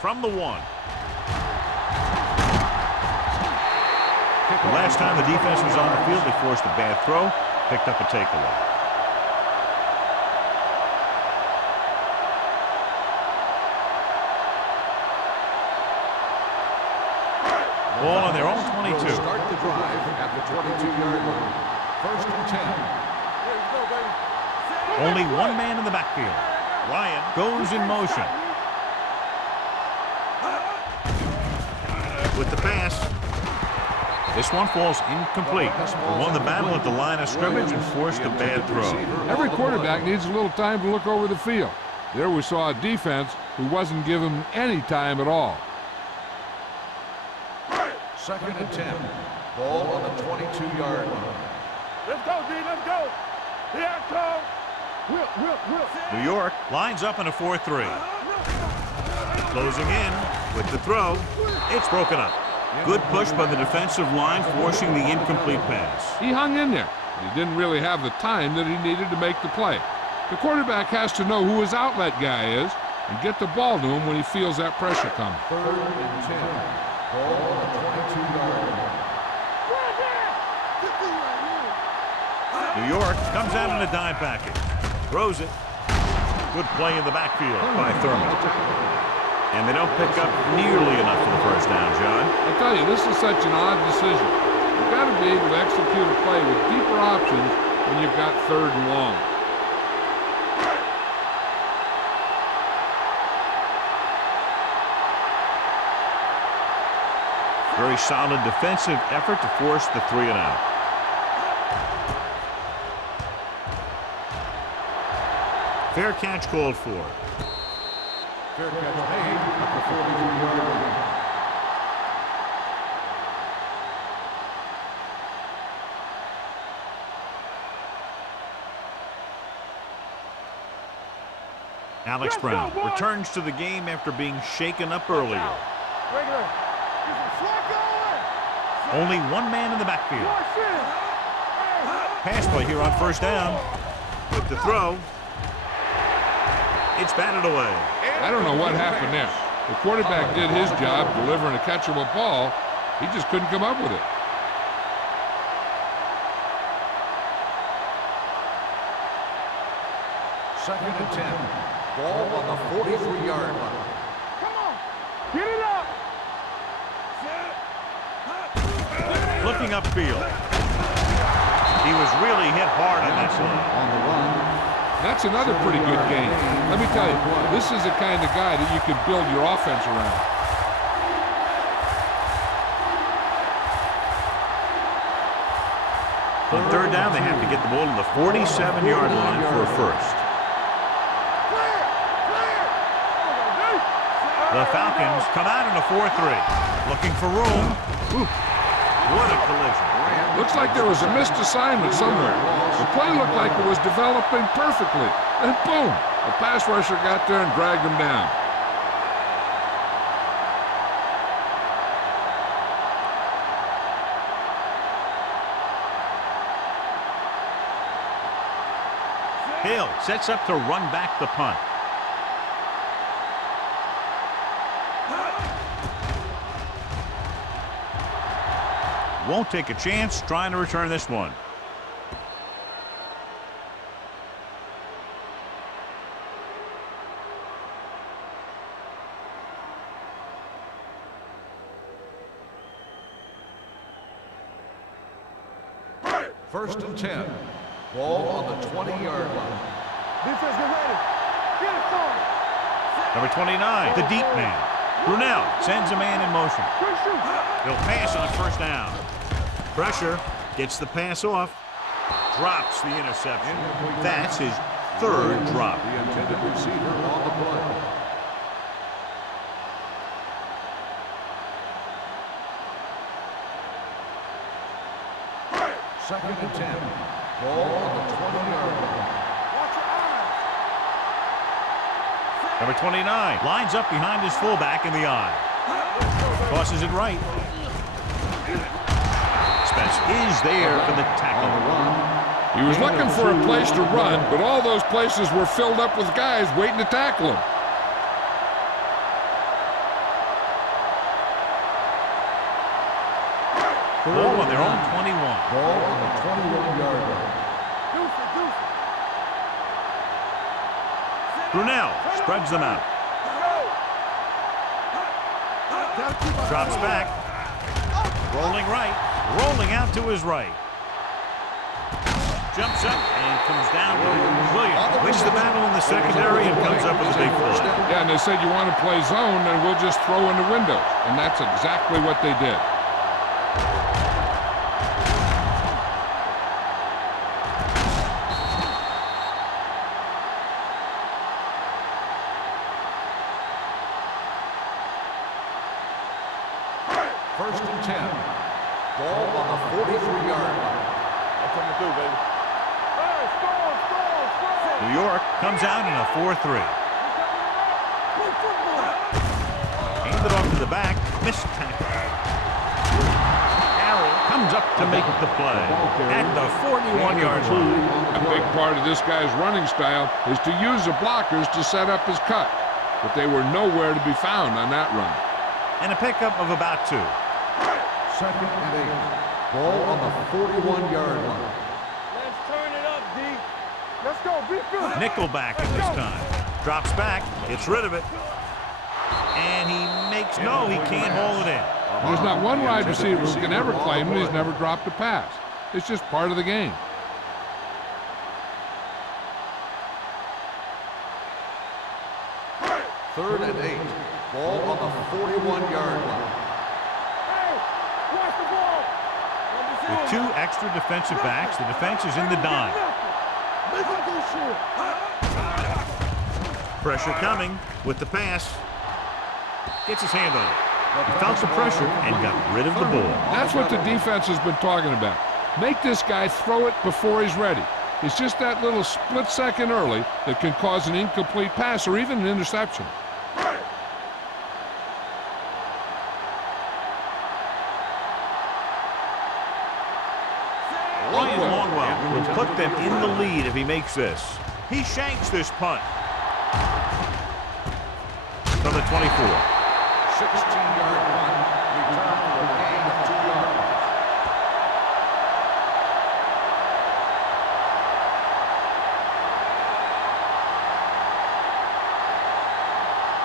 From the 1. The last time the defense was on the field, they forced a bad throw, picked up a takeaway. Ball on their own 22. Start the drive at the 22-yard line. First and 10. Only one man in the backfield. Ryan goes in motion. With the pass. This one falls incomplete. They won the battle at the line of scrimmage and forced a bad throw. Every quarterback needs a little time to look over the field. There we saw a defense who wasn't given any time at all. Second and 10. Ball on the 22-yard line. Let's go, D. Let's go. Here I come. Will. New York lines up in a 4-3. Closing in with the throw. It's broken up. Good push by the defensive line, forcing the incomplete pass. He hung in there. He didn't really have the time that he needed to make the play. The quarterback has to know who his outlet guy is and get the ball to him when he feels that pressure coming. Third and 10. Ball on the 22-yard line. New York comes out in a dime package. Throws it. Good play in the backfield by Thurman. And they don't pick up nearly enough for the first down, John. I tell you, this is such an odd decision. You've got to be able to execute a play with deeper options when you've got third and long. Very solid defensive effort to force the 3 and out. Fair catch called for. Fair catch made at the 43-yard line. Alex Brown returns to the game after being shaken up earlier. Only one man in the backfield. Pass play here on first down. With the throw. It's batted away. I don't know what happened there. The quarterback did his job delivering a catchable ball. He just couldn't come up with it. Second and 10. Ball on the 43-yard line. Come on. Get it up. Looking upfield. He was really hit hard on that one. That's another pretty good game. Let me tell you, this is the kind of guy that you can build your offense around. On third down, they have to get the ball to the 47-yard line for a first. The Falcons come out in a 4-3. Looking for room. Ooh, what a collision. Looks like there was a missed assignment somewhere. The play looked like it was developing perfectly. And boom, a pass rusher got there and dragged him down. Hill sets up to run back the punt. Won't take a chance trying to return this one. First and 10. Ball on the 20-yard line. Defense, get ready. Get it, son. Number 29, the deep man. Brunel sends a man in motion. Quick shoot. He'll pass on first down. Pressure, gets the pass off, drops the interception. That's his third drop. The intended receiver on the play. Second and 10. Ball on the 20-yard line. Watch your eyes. Number 29 lines up behind his fullback in the eye. Tosses it right. Spence is there for the tackle. He was looking for a place to run, but all those places were filled up with guys waiting to tackle him. Ball on their own 21. Ball on the 21-yard line. Brunel spreads them out. Drops back. Rolling right. Rolling out to his right. Jumps up and comes down. Williams wins the battle in the secondary and comes up with a big play. Yeah, and they said you want to play zone, and we'll just throw in the windows. And that's exactly what they did. First and 10. Ball on the 43-yard line. That's coming through, baby. Hey, score. New York comes out in a 4-3. Handed off to the back. Missed tackle. Carroll comes up to make the play at the 41-yard line. A big part of this guy's running style is to use the blockers to set up his cut. But they were nowhere to be found on that run. And a pickup of about 2. Second and 8. Ball on the 41-yard line. Let's turn it up, D. Let's go. Be good. Nickelback at this time. Drops back. Gets rid of it. And he makes no, he can't hold it in. There's not one wide receiver who can ever claim that he's never dropped a pass. It's just part of the game. Third and 8. Ball on the 41-yard line. Hey, watch the ball. With 2 extra defensive backs, the defense is in the dime. Pressure coming with the pass. Gets his hand on it. He felt the pressure and got rid of the ball. That's what the defense has been talking about. Make this guy throw it before he's ready. It's just that little split second early that can cause an incomplete pass or even an interception. Ryan Longwell will put them in the lead if he makes this. He shanks this punt. From the 24. 16-yard punt. Return for a gain of 2 yards.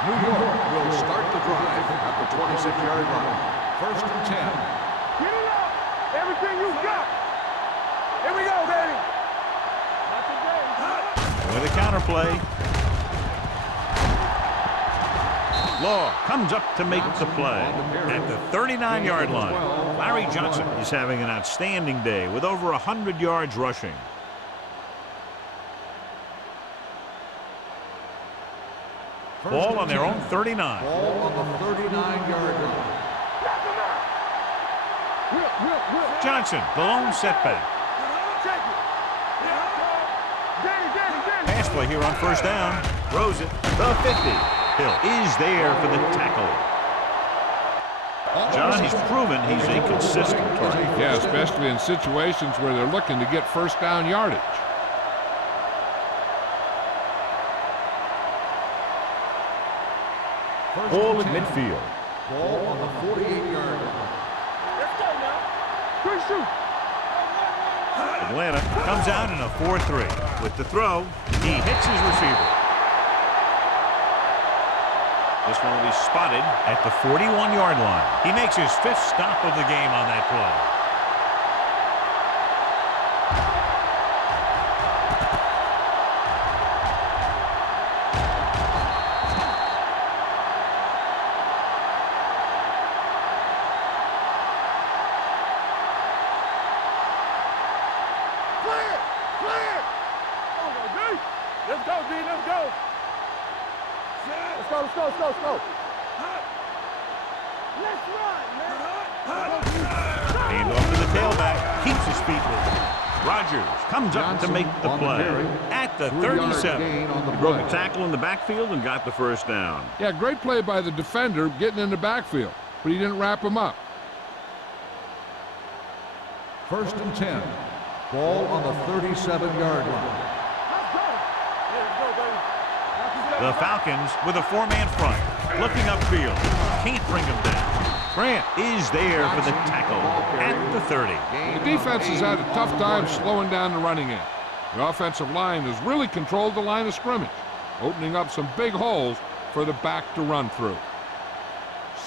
New York will start the drive at the 26-yard line. First and 10. Get it up. Everything you got. Here we go, baby. Not today. With a counterplay. Law comes up to make the play at the 39-yard line. Larry Johnson is having an outstanding day with over 100 yards rushing. Ball on their own 39. Ball on the 39-yard line. Johnson, the lone setback. Pass play here on first down. Throws it. The 50. Hill is there for the tackle. John, he's proven he's a consistent target. Yeah, especially in situations where they're looking to get first down yardage. Ball at midfield. Ball on the 48-yard line. Let's go now. Quick shoot. Atlanta comes out in a 4-3. With the throw, he hits his receiver. This one will be spotted at the 41-yard line. He makes his 5th stop of the game on that play. Let's go, D. Let's go. Let's go, let's go, let's go, let's go. Let's run, man. Hand off to the tailback. Keeps his feet moving. Rogers comes up to make the play at the 37. He broke a tackle in the backfield and got the first down. Yeah, great play by the defender getting in the backfield, but he didn't wrap him up. 1st and 10. Ball on the 37-yard line. The Falcons with a 4-man front. Looking upfield. Can't bring him down. Grant is there for the tackle at the 30. The defense has had a tough time slowing down the running game. The offensive line has really controlled the line of scrimmage, opening up some big holes for the back to run through.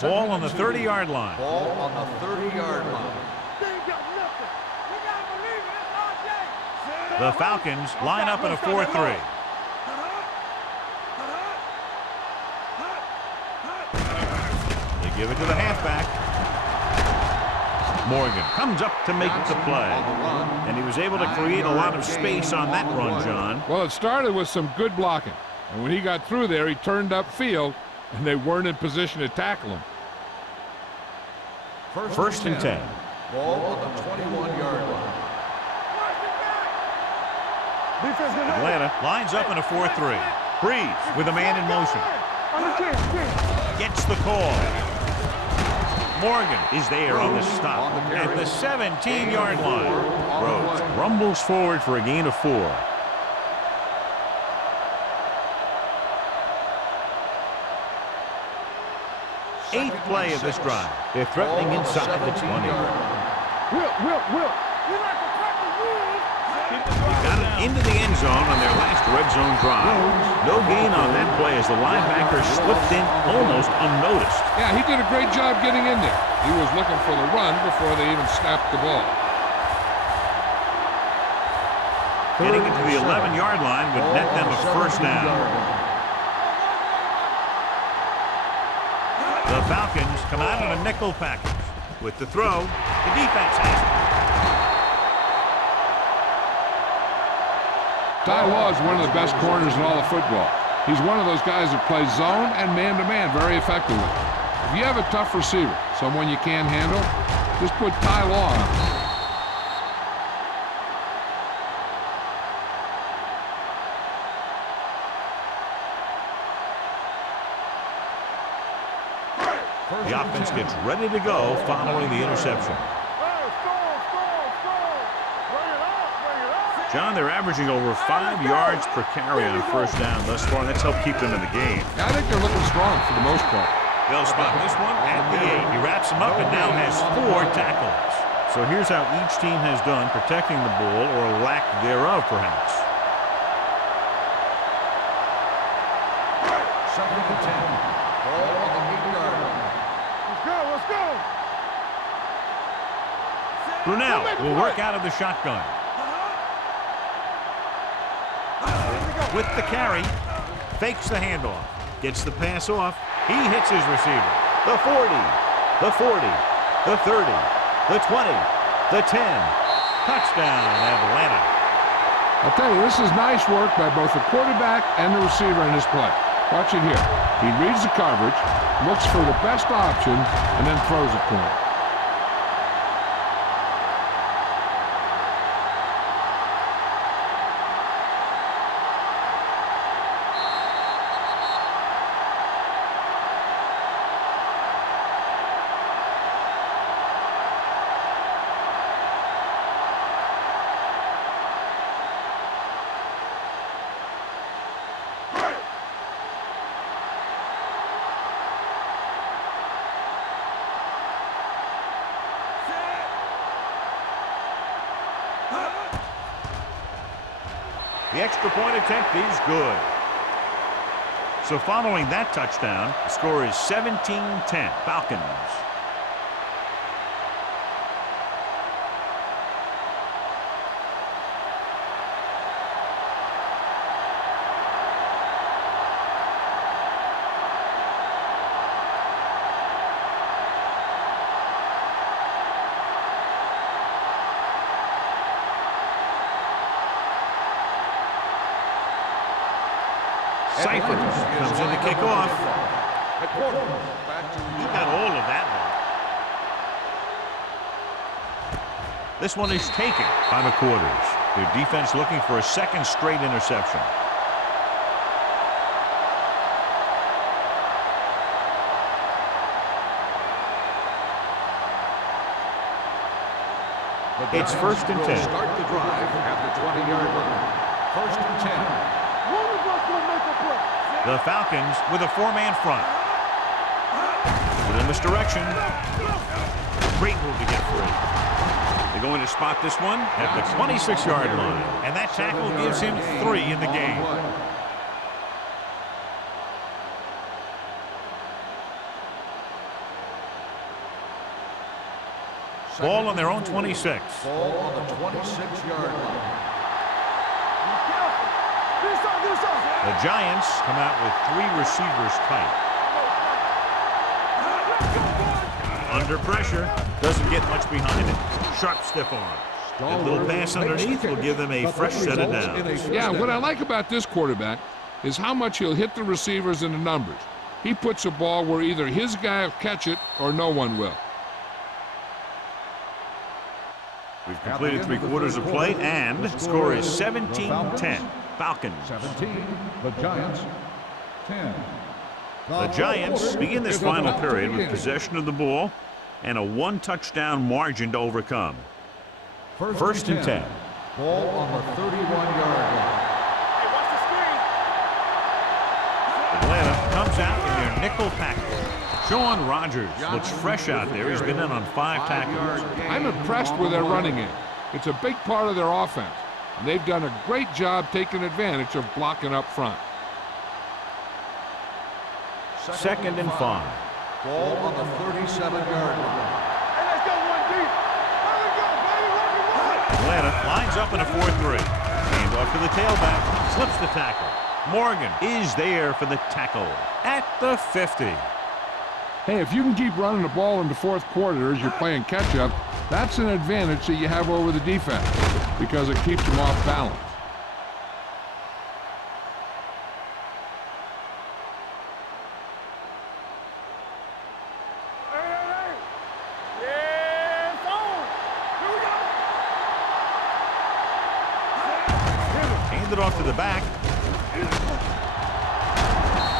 Ball on the 30-yard line. Ball on the 30-yard line. The Falcons line up in a 4-3. They give it to the halfback. Morgan comes up to make the play. And he was able to create a lot of space on that run, John. Well, it started with some good blocking. And when he got through there, he turned upfield, and they weren't in position to tackle him. 1st and 10. Ball on the 21-yard line. Atlanta lines up in a 4-3. Breeze with a man in motion. Gets the call. Morgan is there on the stop at the 17-yard line. Rhodes rumbles forward for a gain of 4. Eighth play of this drive. They're threatening inside the 20. Will. He got it into the end zone on their last red zone drive. No gain on that play as the linebacker slipped in almost unnoticed. Yeah, he did a great job getting in there. He was looking for the run before they even snapped the ball. Getting it to the 11-yard line would net them a first down. The Falcons come out in a nickel package. With the throw, the defense has it. Ty Law is one of the best corners in all of football. He's one of those guys that plays zone and man-to-man very effectively. If you have a tough receiver, someone you can't handle, just put Ty Law on. The offense gets ready to go following the interception. John, they're averaging over 5 yards per carry on first down thus far, and that's helped keep them in the game. I think they're looking strong for the most part. They'll spot this one at the 8. He wraps him up and now has 4 tackles. So here's how each team has done protecting the ball, or lack thereof, perhaps. 2nd and 10. Ball on the 8-yard line. Let's go. Brunel will work out of the shotgun. With the carry, fakes the handoff, gets the pass off, he hits his receiver. The 40, the 40, the 30, the 20, the 10. Touchdown, Atlanta. I'll tell you, this is nice work by both the quarterback and the receiver in this play. Watch it here. He reads the coverage, looks for the best option, and then throws it to him. The extra point attempt is good. So following that touchdown, the score is 17-10, Falcons. Cyphers comes in to kick off. He got all of that one. This one is taken by the quarters. Their defense looking for a second straight interception. It's 1st and 10. Start the drive at the 20-yard line. 1st and 10. The Falcons with a 4-man front. In this direction. Great move to get free. They're going to spot this one at the 26-yard line. And that tackle gives him 3 in the game. Ball on their own 26. Ball on the 26-yard line. The Giants come out with 3 receivers tight. Under pressure, doesn't get much behind it. Sharp stiff arm. That little pass underneath will give them a fresh set of downs. Yeah, what I like about this quarterback is how much he'll hit the receivers in the numbers. He puts a ball where either his guy will catch it or no one will. We've completed 3 quarters of play, and the score is 17-10. Falcons. 17, the Giants, 10. The Giants begin this final period with possession of the ball and a 1-touchdown margin to overcome. 1st and 10. Ball on the 31-yard line. Atlanta comes out in their nickel package. Sean Rogers looks fresh out there. He's been in on 5 tackles. I'm impressed with their running game. It's a big part of their offense. And they've done a great job taking advantage of blocking up front. 2nd and 5. Ball on the 37-yard line. Atlanta lines up in a 4-3. Hand off to the tailback. Slips the tackle. Morgan is there for the tackle at the 50. Hey, if you can keep running the ball in the 4th quarter as you're playing catch-up, that's an advantage that you have over the defense because it keeps them off balance. Hand it off to the back.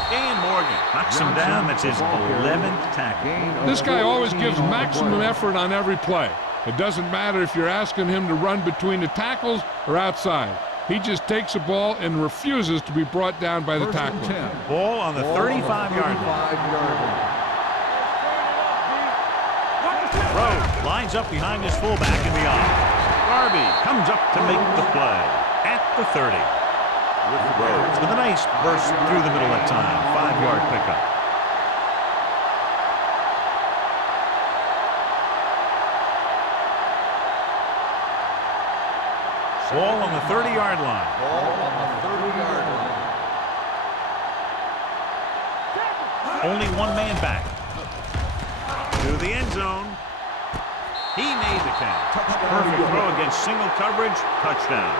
Dan Morgan knocks him down. That's his 11th tackle. This guy always gives maximum effort on every play. It doesn't matter if you're asking him to run between the tackles or outside. He just takes the ball and refuses to be brought down by the tackler. Ball on the 35-yard line. Rhodes lines up behind his fullback in the eye. Darby comes up to make the play at the 30. Rhodes with a nice burst through the middle that time. 5-yard pickup. Ball on the 30-yard line. Ball on the 30-yard line. Only 1 man back. To the end zone. He made the catch. Perfect throw against single coverage. Touchdown.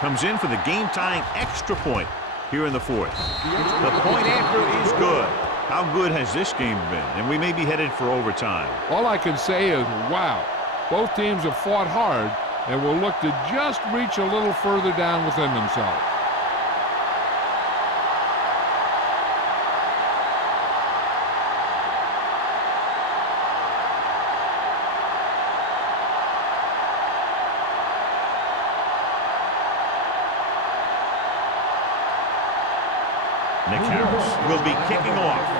Comes in for the game-tying extra point here in the 4th. The point after is good. How good has this game been? And we may be headed for overtime. All I can say is, wow. Both teams have fought hard and will look to just reach a little further down within themselves. Nick Harris will be kicking off.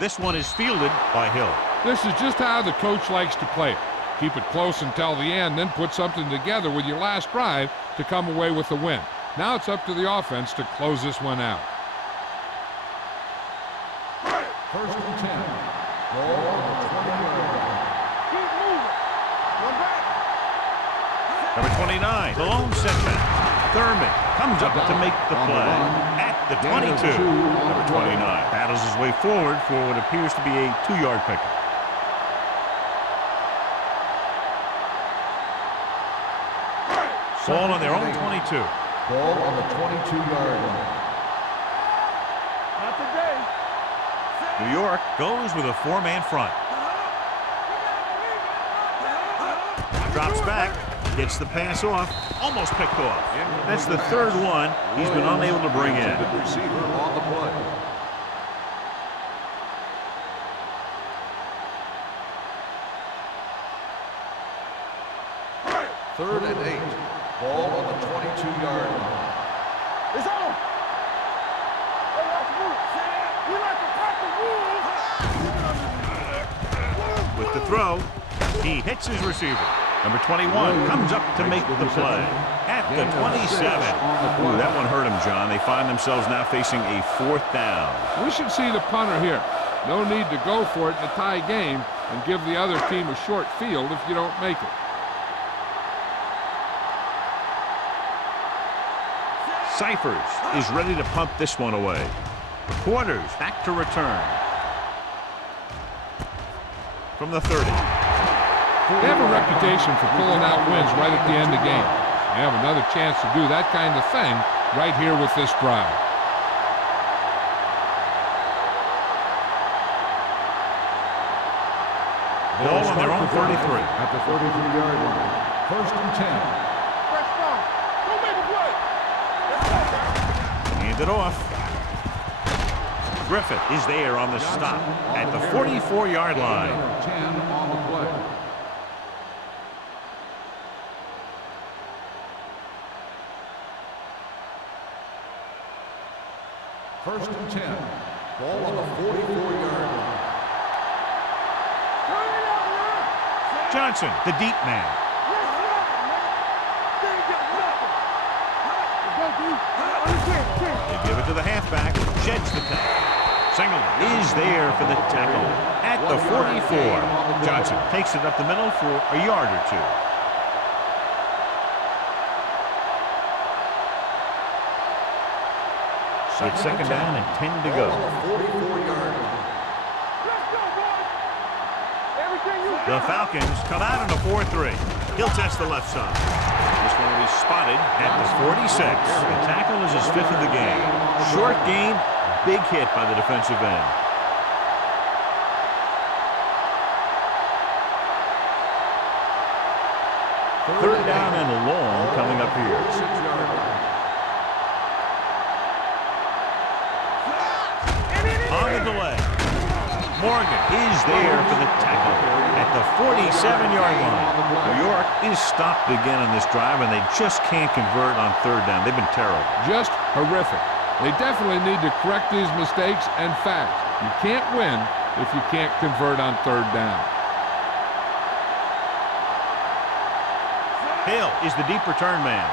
This one is fielded by Hill. This is just how the coach likes to play it. Keep it close until the end, then put something together with your last drive to come away with the win. Now it's up to the offense to close this one out. First and 10. Ball on the 20-yard line. Keep moving. One back. Number 29, the lone setback. Thurman comes up to make the play at the 22. Number 29 battles his way forward for what appears to be a 2-yard pickup. Ball on their own 22. Ball on the 22-yard line. Not today. New York goes with a 4-man front. Drops back, gets the pass off, almost picked off. That's the third one he's been unable to bring in. Receiver on the play. Third and 8. Ball on the 22-yard line. It's on. Hey, let's move. We like to pack the rules. With the throw, he hits his receiver. Number 21 comes up to make the play at the 27. Ooh, that one hurt him, John. They find themselves now facing a 4th down. We should see the punter here. No need to go for it in a tie game and give the other team a short field if you don't make it. Cyphers is ready to punt this one away. The Quarters back to return. From the 30. They have a reputation for pulling out wins right at the end of games. They have another chance to do that kind of thing right here with this drive. Ball on their own 33. At the 33-yard line. First and 10. Press down. Don't make a play. Hand it off. Griffith is there on the stop at the 44-yard line. 10 on the play. First and 10. Ball on the 44-yard line. Turn it out, man. Johnson, the deep man. Let's run, man. They ain't got nothing. Let's go, dude. Understand. They give it to the halfback. Sheds the tackle. Singleton is there for the tackle at the 44. Johnson takes it up the middle for a yard or two. It's second down and 10 to go. Ball on the 44-yard line. Let's go, boys. Everything you The got. Falcons come out in a 4-3. He'll test the left side. This one will be spotted at the 46. The tackle is his 5th of the game. Short gain, big hit by the defensive end. Third down and long coming up here. 6-yard line. On the delay. Morgan is there for the tackle at the 47-yard line. New York is stopped again on this drive, and they just can't convert on third down. They've been terrible. Just horrific. They definitely need to correct these mistakes and facts. You can't win if you can't convert on third down. Hill is the deep return man.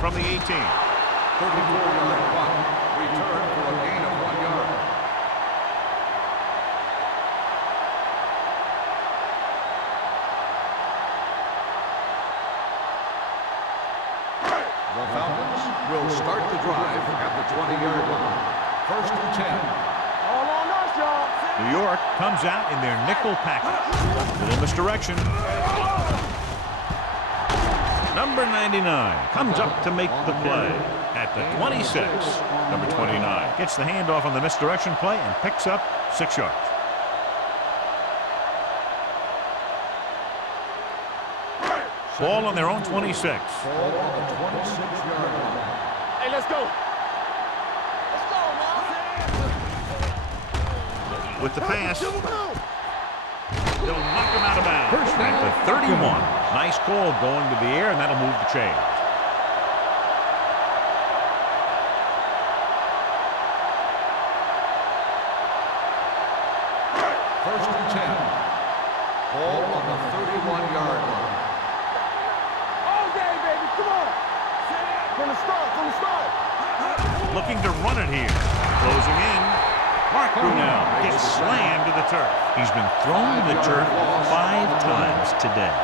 From the 18. 34-yard punt. Return for a gain of 1 yard. The Falcons will start the drive at the 20-yard line. First and 10. All on us, y'all. New York comes out in their nickel package. Little misdirection. Number 99 comes up to make the play at the 26. Number 29 gets the handoff on the misdirection play and picks up 6 yards. Ball on their own 26. Ball on the 26-yard line. Hey, let's go. with the pass. They'll knock him out of bounds. At the 31. Nice call going to the air, and that'll move the chains. First and 10. Ball on the 31-yard line. All day, baby. Come on. From the start. Looking to run it here. Closing in. Mark Brunell gets slammed to the turf. He's been thrown to the turf 5 times today.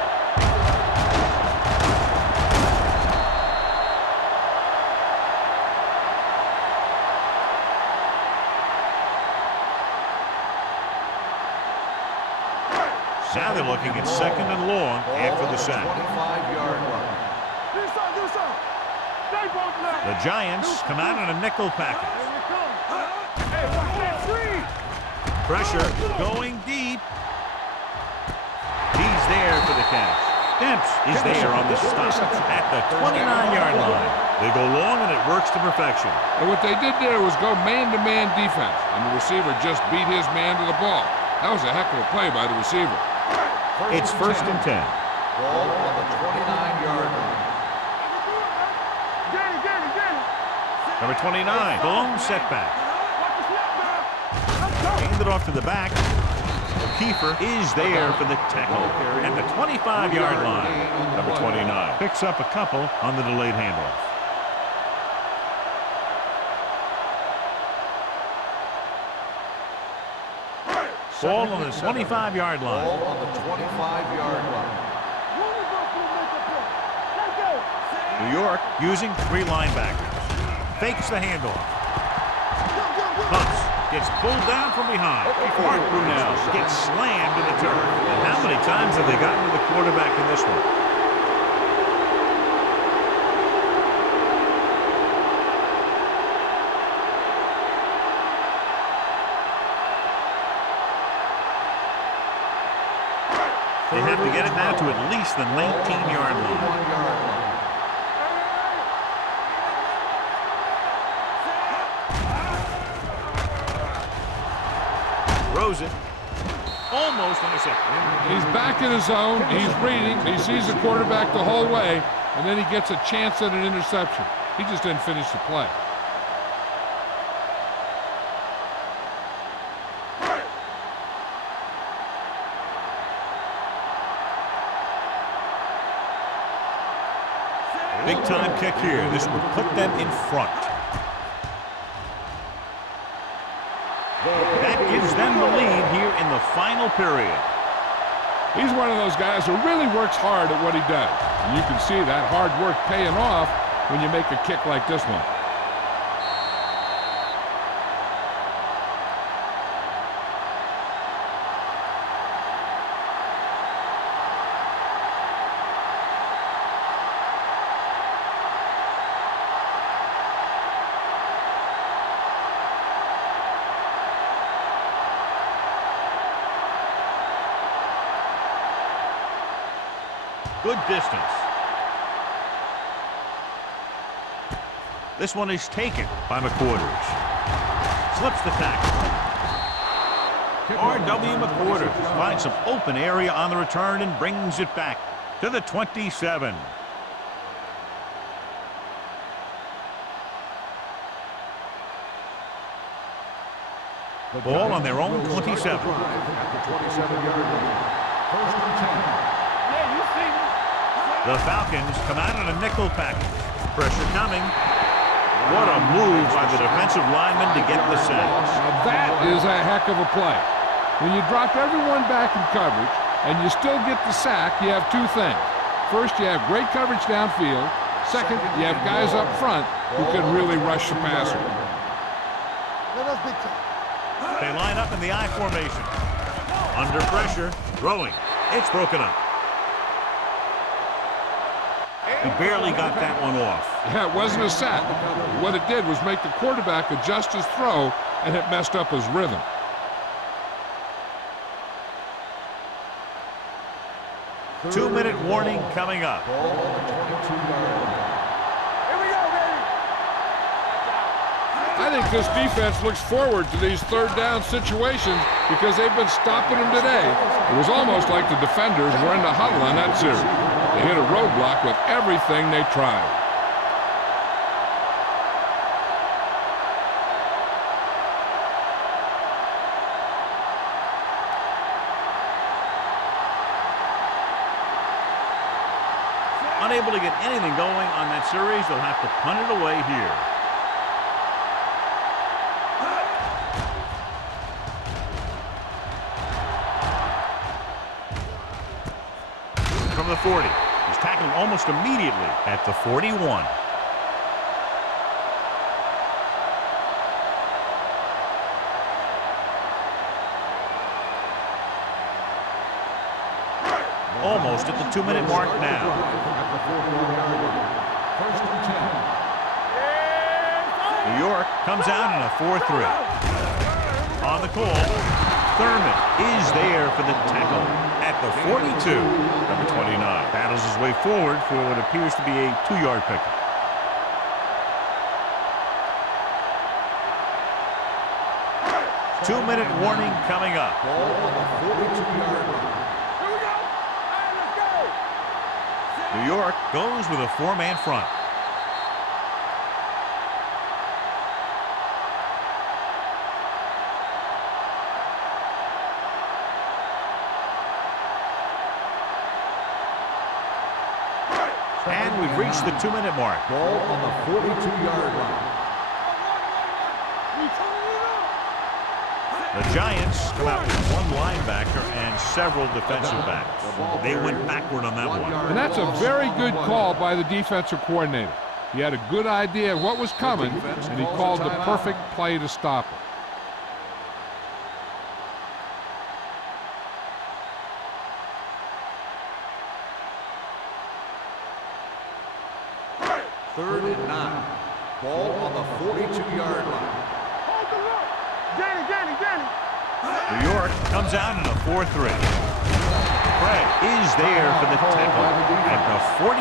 Now they're looking at 2nd and long after the sack. 25-yard line. Do something. Stay both now. The Giants come out in a nickel package. Hey, watch that screen. Pressure going deep. He's there for the catch. Demps is there on the stop at the 29-yard line. They go long and it works to perfection. And what they did there was go man-to-man defense, and the receiver just beat his man to the ball. That was a heck of a play by the receiver. It's 1st and 10. Ball on the 29-yard line. Get it. Number 29, blown setback. Watch the snap now. Let's go. Hand it off to the back. Kiefer is there for the tackle at the 25-yard line. Number 29 picks up a couple on the delayed handoff. Ball on the 25-yard line. Ball on the 25-yard line. New York using 3 linebackers. Fakes the handoff. Hunts gets pulled down from behind. Mark Brunell gets slammed to the turf. And how many times have they gotten to the quarterback in this one? They have to get it now to at least the 19-yard line. Throws it. Almost intercepted. He's back in his zone. He's reading. He sees the quarterback the whole way, and then he gets a chance at an interception. He just didn't finish the play. Big-time kick here. This would put them in front. That gives them the lead here in the final period. He's one of those guys who really works hard at what he does. And you can see that hard work paying off when you make a kick like this one. Good distance. This one is taken by McQuarters. Slips the tackle. R.W. McQuarters finds some open area on the return and brings it back to the 27. The ball on their own 27. At the 27-yard line. First and 10. The Falcons come out in a nickel package. Pressure coming. What a move by the defensive lineman to get the sack. Now that is a heck of a play. When you drop everyone back in coverage and you still get the sack, you have 2 things. First, you have great coverage downfield. Second, you have guys up front who can really rush the passer. They line up in the I formation. Under pressure, throwing. It's broken up. He barely got that one off. Yeah, it wasn't a sack. What it did was make the quarterback adjust his throw, and it messed up his rhythm. Two-minute warning coming up. Here we go, baby. I think this defense looks forward to these third down situations because they've been stopping them today. It was almost like the defenders were in the huddle on that series. They hit a roadblock with everything they tried. Unable to get anything going on that series, they'll have to punt it away here. From the 40. He's tackled almost immediately at the 41. Almost at the 2-minute mark now. First and 10. New York comes out in a 4-3. On the call, Thurman is there for the tackle at the 42. Number 29 battles his way forward for what appears to be a 2-yard pickup. Two-minute warning coming up. Ball on the 42-yard line. New York goes with a 4-man front. And we've reached the 2-minute mark. Ball on the 42-yard line. The Giants come out with one linebacker and several defensive backs. They went backward on that one. And that's a very good call by the defensive coordinator. He had a good idea of what was coming, and he called the perfect play to stop it. Third and 9. Ball on the 42-yard line. New York comes out in a 4-3. Craig is there for the tackle at the 48.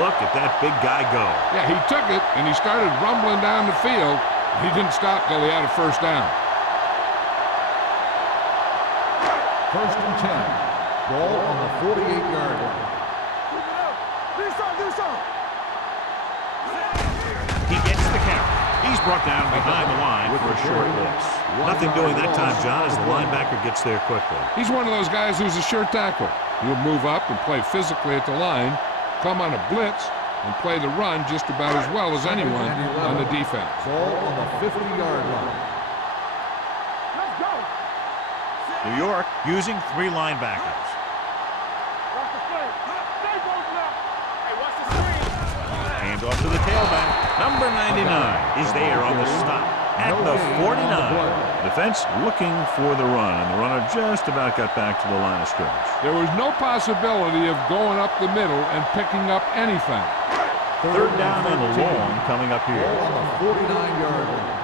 Look at that big guy go. Yeah, he took it, and he started rumbling down the field. He didn't stop till he had a first down. First and 10. Ball on the 48-yard line. He gets the carry. He's brought down behind the line for a short loss. Nothing doing that time, John, as the linebacker gets there quickly. He's one of those guys who's a sure tackle. He'll move up and play physically at the line, come on a blitz, and play the run just about as well as anyone on the defense. Ball on the 50-yard line. New York using 3 linebackers. Hand off to the tailback. Number 99 is there on the stop at the 49. Defense looking for the run, and the runner just about got back to the line of scrimmage. There was no possibility of going up the middle and picking up anything. Third down and long coming up here. Ball on the 49-yard line.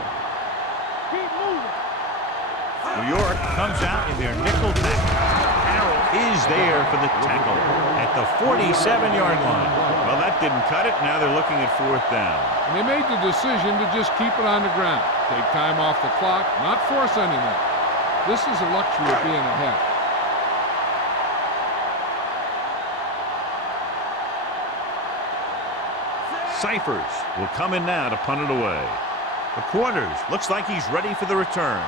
New York comes out in their nickel tackle. Harrell is there for the tackle at the 47-yard line. Well, that didn't cut it. Now they're looking at 4th down. And they made the decision to just keep it on the ground. Take time off the clock, not force anything. This is a luxury of being ahead. Cyphers will come in now to punt it away. The quarters looks like he's ready for the return.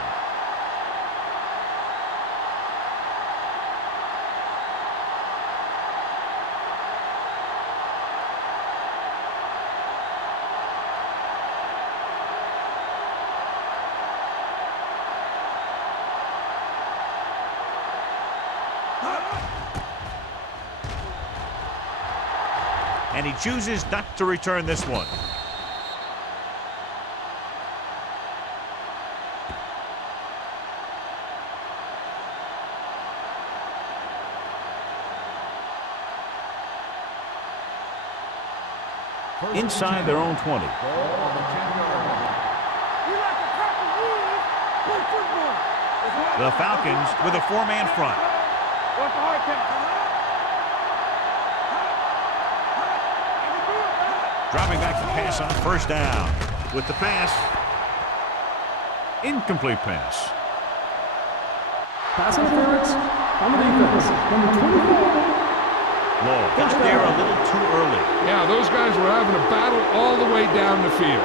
And he chooses not to return this one. Inside their own 20. Ball on the 10-yard line. The Falcons with a 4-man front. Dropping back to pass on 1st down. With the pass. Incomplete pass. Pass interference on the defense. Number 24. Law got there a little too early. Yeah, those guys were having a battle all the way down the field.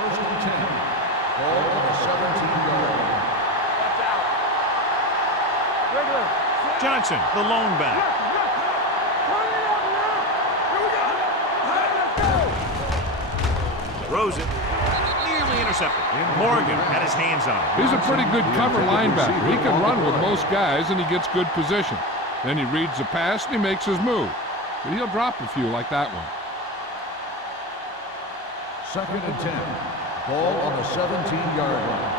First and 10. Ball on the 17-yard line. Watch out. Regular. Johnson, the lone back. Turn it up now. Here we go. Let's go. Throws it. Nearly intercepted. Morgan had his hands on it. He's a pretty good cover linebacker. He can run with most guys, and he gets good position. Then he reads the pass, and he makes his move. But he'll drop a few like that one. Second and 10. Ball on the 17-yard line.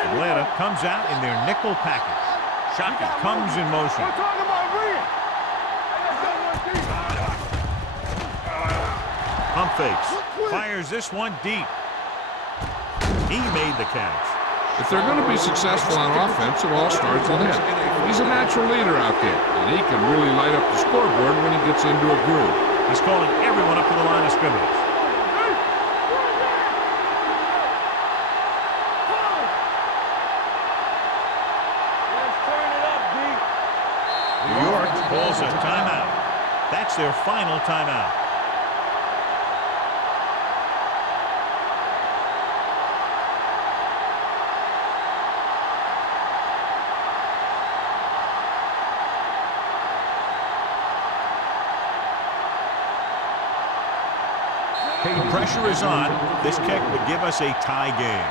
Atlanta comes out in their nickel package. Shockey comes in motion. We're talking about reading. Hey, let's go, one deep. Pump fakes. Fires this one deep. He made the catch. If they're going to be successful on offense, it all starts with him. He's a natural leader out there, and he can really light up the scoreboard when he gets into a groove. He's calling everyone up to the line of scrimmage. Let's turn it up, D. New York calls a timeout. That's their final timeout. The pressure is on. This kick would give us a tie game.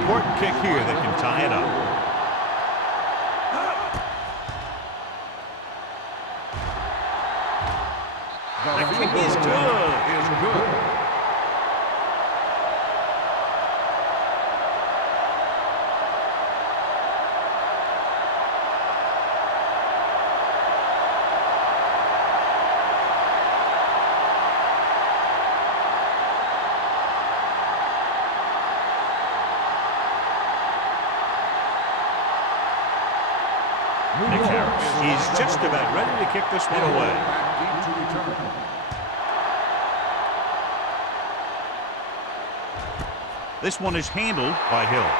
Important kick here that can tie it up. The kick is good. Nick Harris is just about ready to kick this one away. Back deep to return. This one is handled by Hill.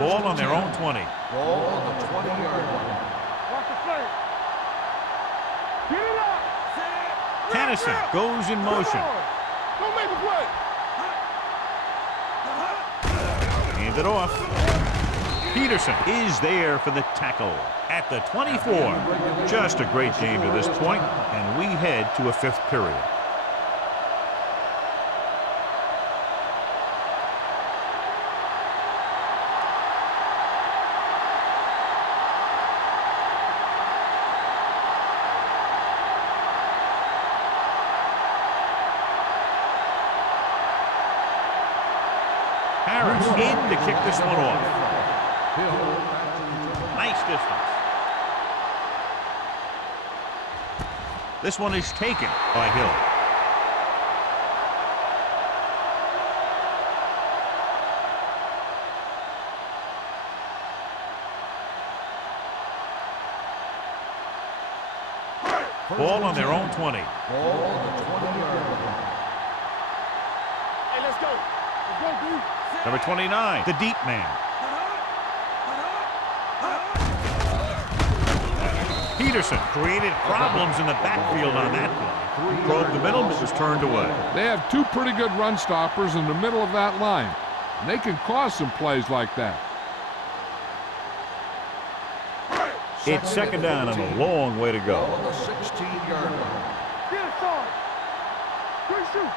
Ball on their own 20. Ball on the 20-yard line. Watch the play. Get it up. Tennison goes in motion. Don't make the play. Hand it off. Peterson is there for the tackle at the 24. Just a great game to this point, and we head to a fifth period. Harris in to kick this one off. Nice distance. This one is taken by Hill. Ball on their own 20. Ball on the 20-yard line. Hey, let's go. Let's go, dude. Number 29, the deep man. Peterson created problems in the backfield on that play. Broke the middle, but was turned away. They have two pretty good run stoppers in the middle of that line, and they can cause some plays like that. It's second down and a long way to Ball go. on the 16-yard line. Get it, son. Quick shoot.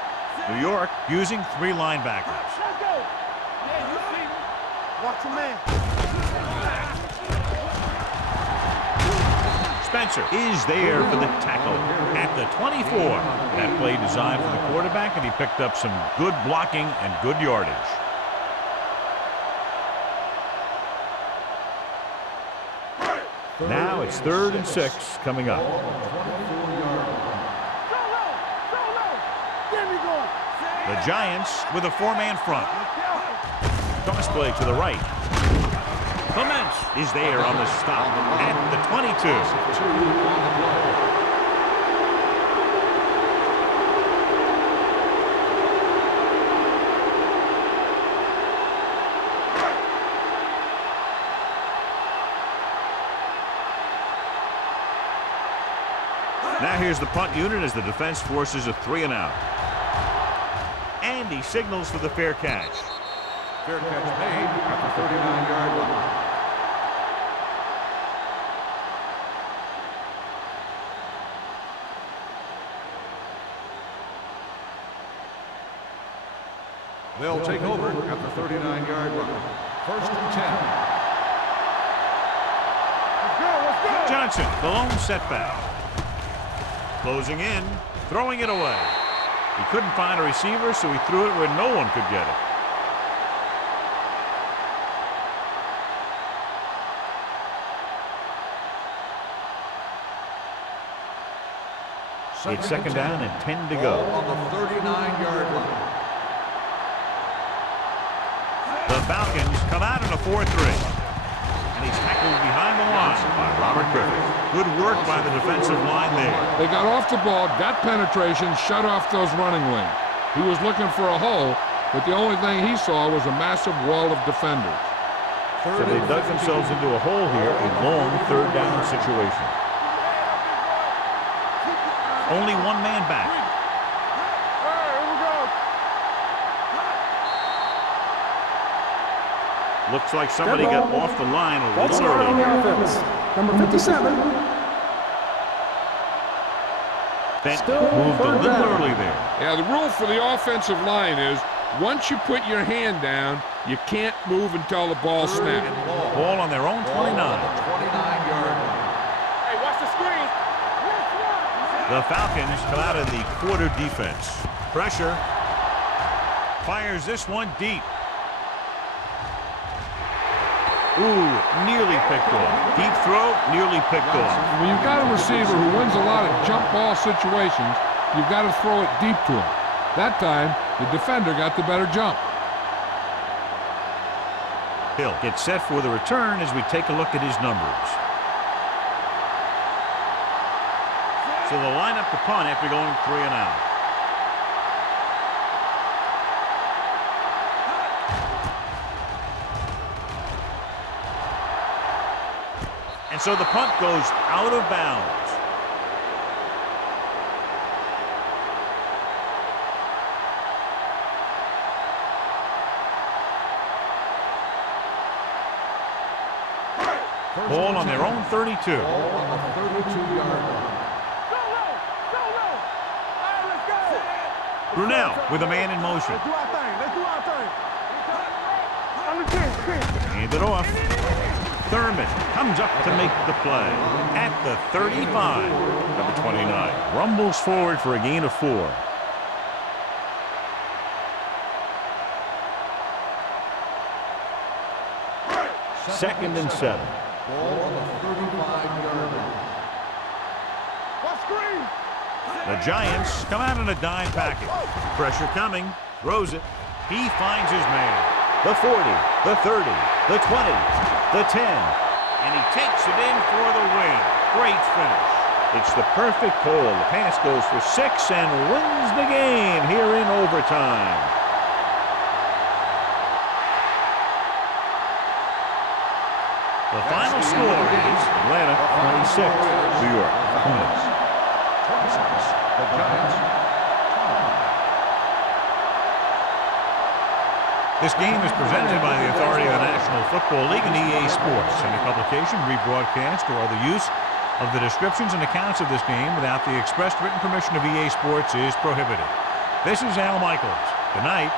New York using three linebackers. Let's go. Yeah, you see me. Watch your man. Spencer is there for the tackle at the 24. That play designed for the quarterback, and he picked up some good blocking and good yardage. Now it's 3rd and 6 coming up. The Giants with a 4-man front. Toss play to the right. Clements is there on the stop at the 22. Now here's the punt unit as the defense forces a 3-and-out. And he signals for the fair catch. Fair catch made at the 39-yard line. They'll take over at the 39-yard line. 1st and 10. Let's go. Johnson, the lone setback. Closing in, throwing it away. He couldn't find a receiver, so he threw it where no one could get it. It's 2nd down and 10 to go. On the 39-yard line. The Falcons come out in a 4-3. And he's tackled behind the line by Robert Griffith. Good work by the defensive line there. They got off the ball, got penetration, shut off those running lanes. He was looking for a hole, but the only thing he saw was a massive wall of defenders. So they dug themselves into a hole here, a long 3rd down situation. Only one man back. All right, here we go. Looks like somebody got off the line a False little start on the early. offense. Number 57. Bent Still moved a 3rd little down. early there. Yeah, the rule for the offensive line is once you put your hand down, you can't move until the ball snaps. Ball on their own 29. 29-yard line. Hey, watch the screen. The Falcons come out in the quarter defense. Pressure. Fires this one deep. Ooh, nearly picked off. Deep throw, nearly picked off. When you've got a receiver who wins a lot of jump ball situations, you've got to throw it deep to him. That time, the defender got the better jump. Hill gets set for the return as we take a look at his numbers. So they'll line up the punt after going 3-and-out. And so the punt goes out of bounds. Ball on their own 32. Ball on the 32-yard line. Brunel with a man in motion. Let's do our thing. Let's do our thing. On the 10. Hand it off. Thurman comes up to make the play at the 35. Number 29 rumbles forward for a gain of 4. Second and 7. Ball on the 35-yard line. What screen? The Giants come out in a dime package. Pressure coming. Throws it. He finds his man. The 40, the 30, the 20, the 10. And he takes it in for the win. Great finish. It's the perfect hole. The pass goes for 6 and wins the game here in overtime. The final score is Atlanta 26, New York 20. 26. The Giants. This game is presented by the authority of the National Football League and EA Sports. Any publication, rebroadcast, or other use of the descriptions and accounts of this game without the expressed written permission of EA Sports is prohibited. This is Al Michaels. Good night.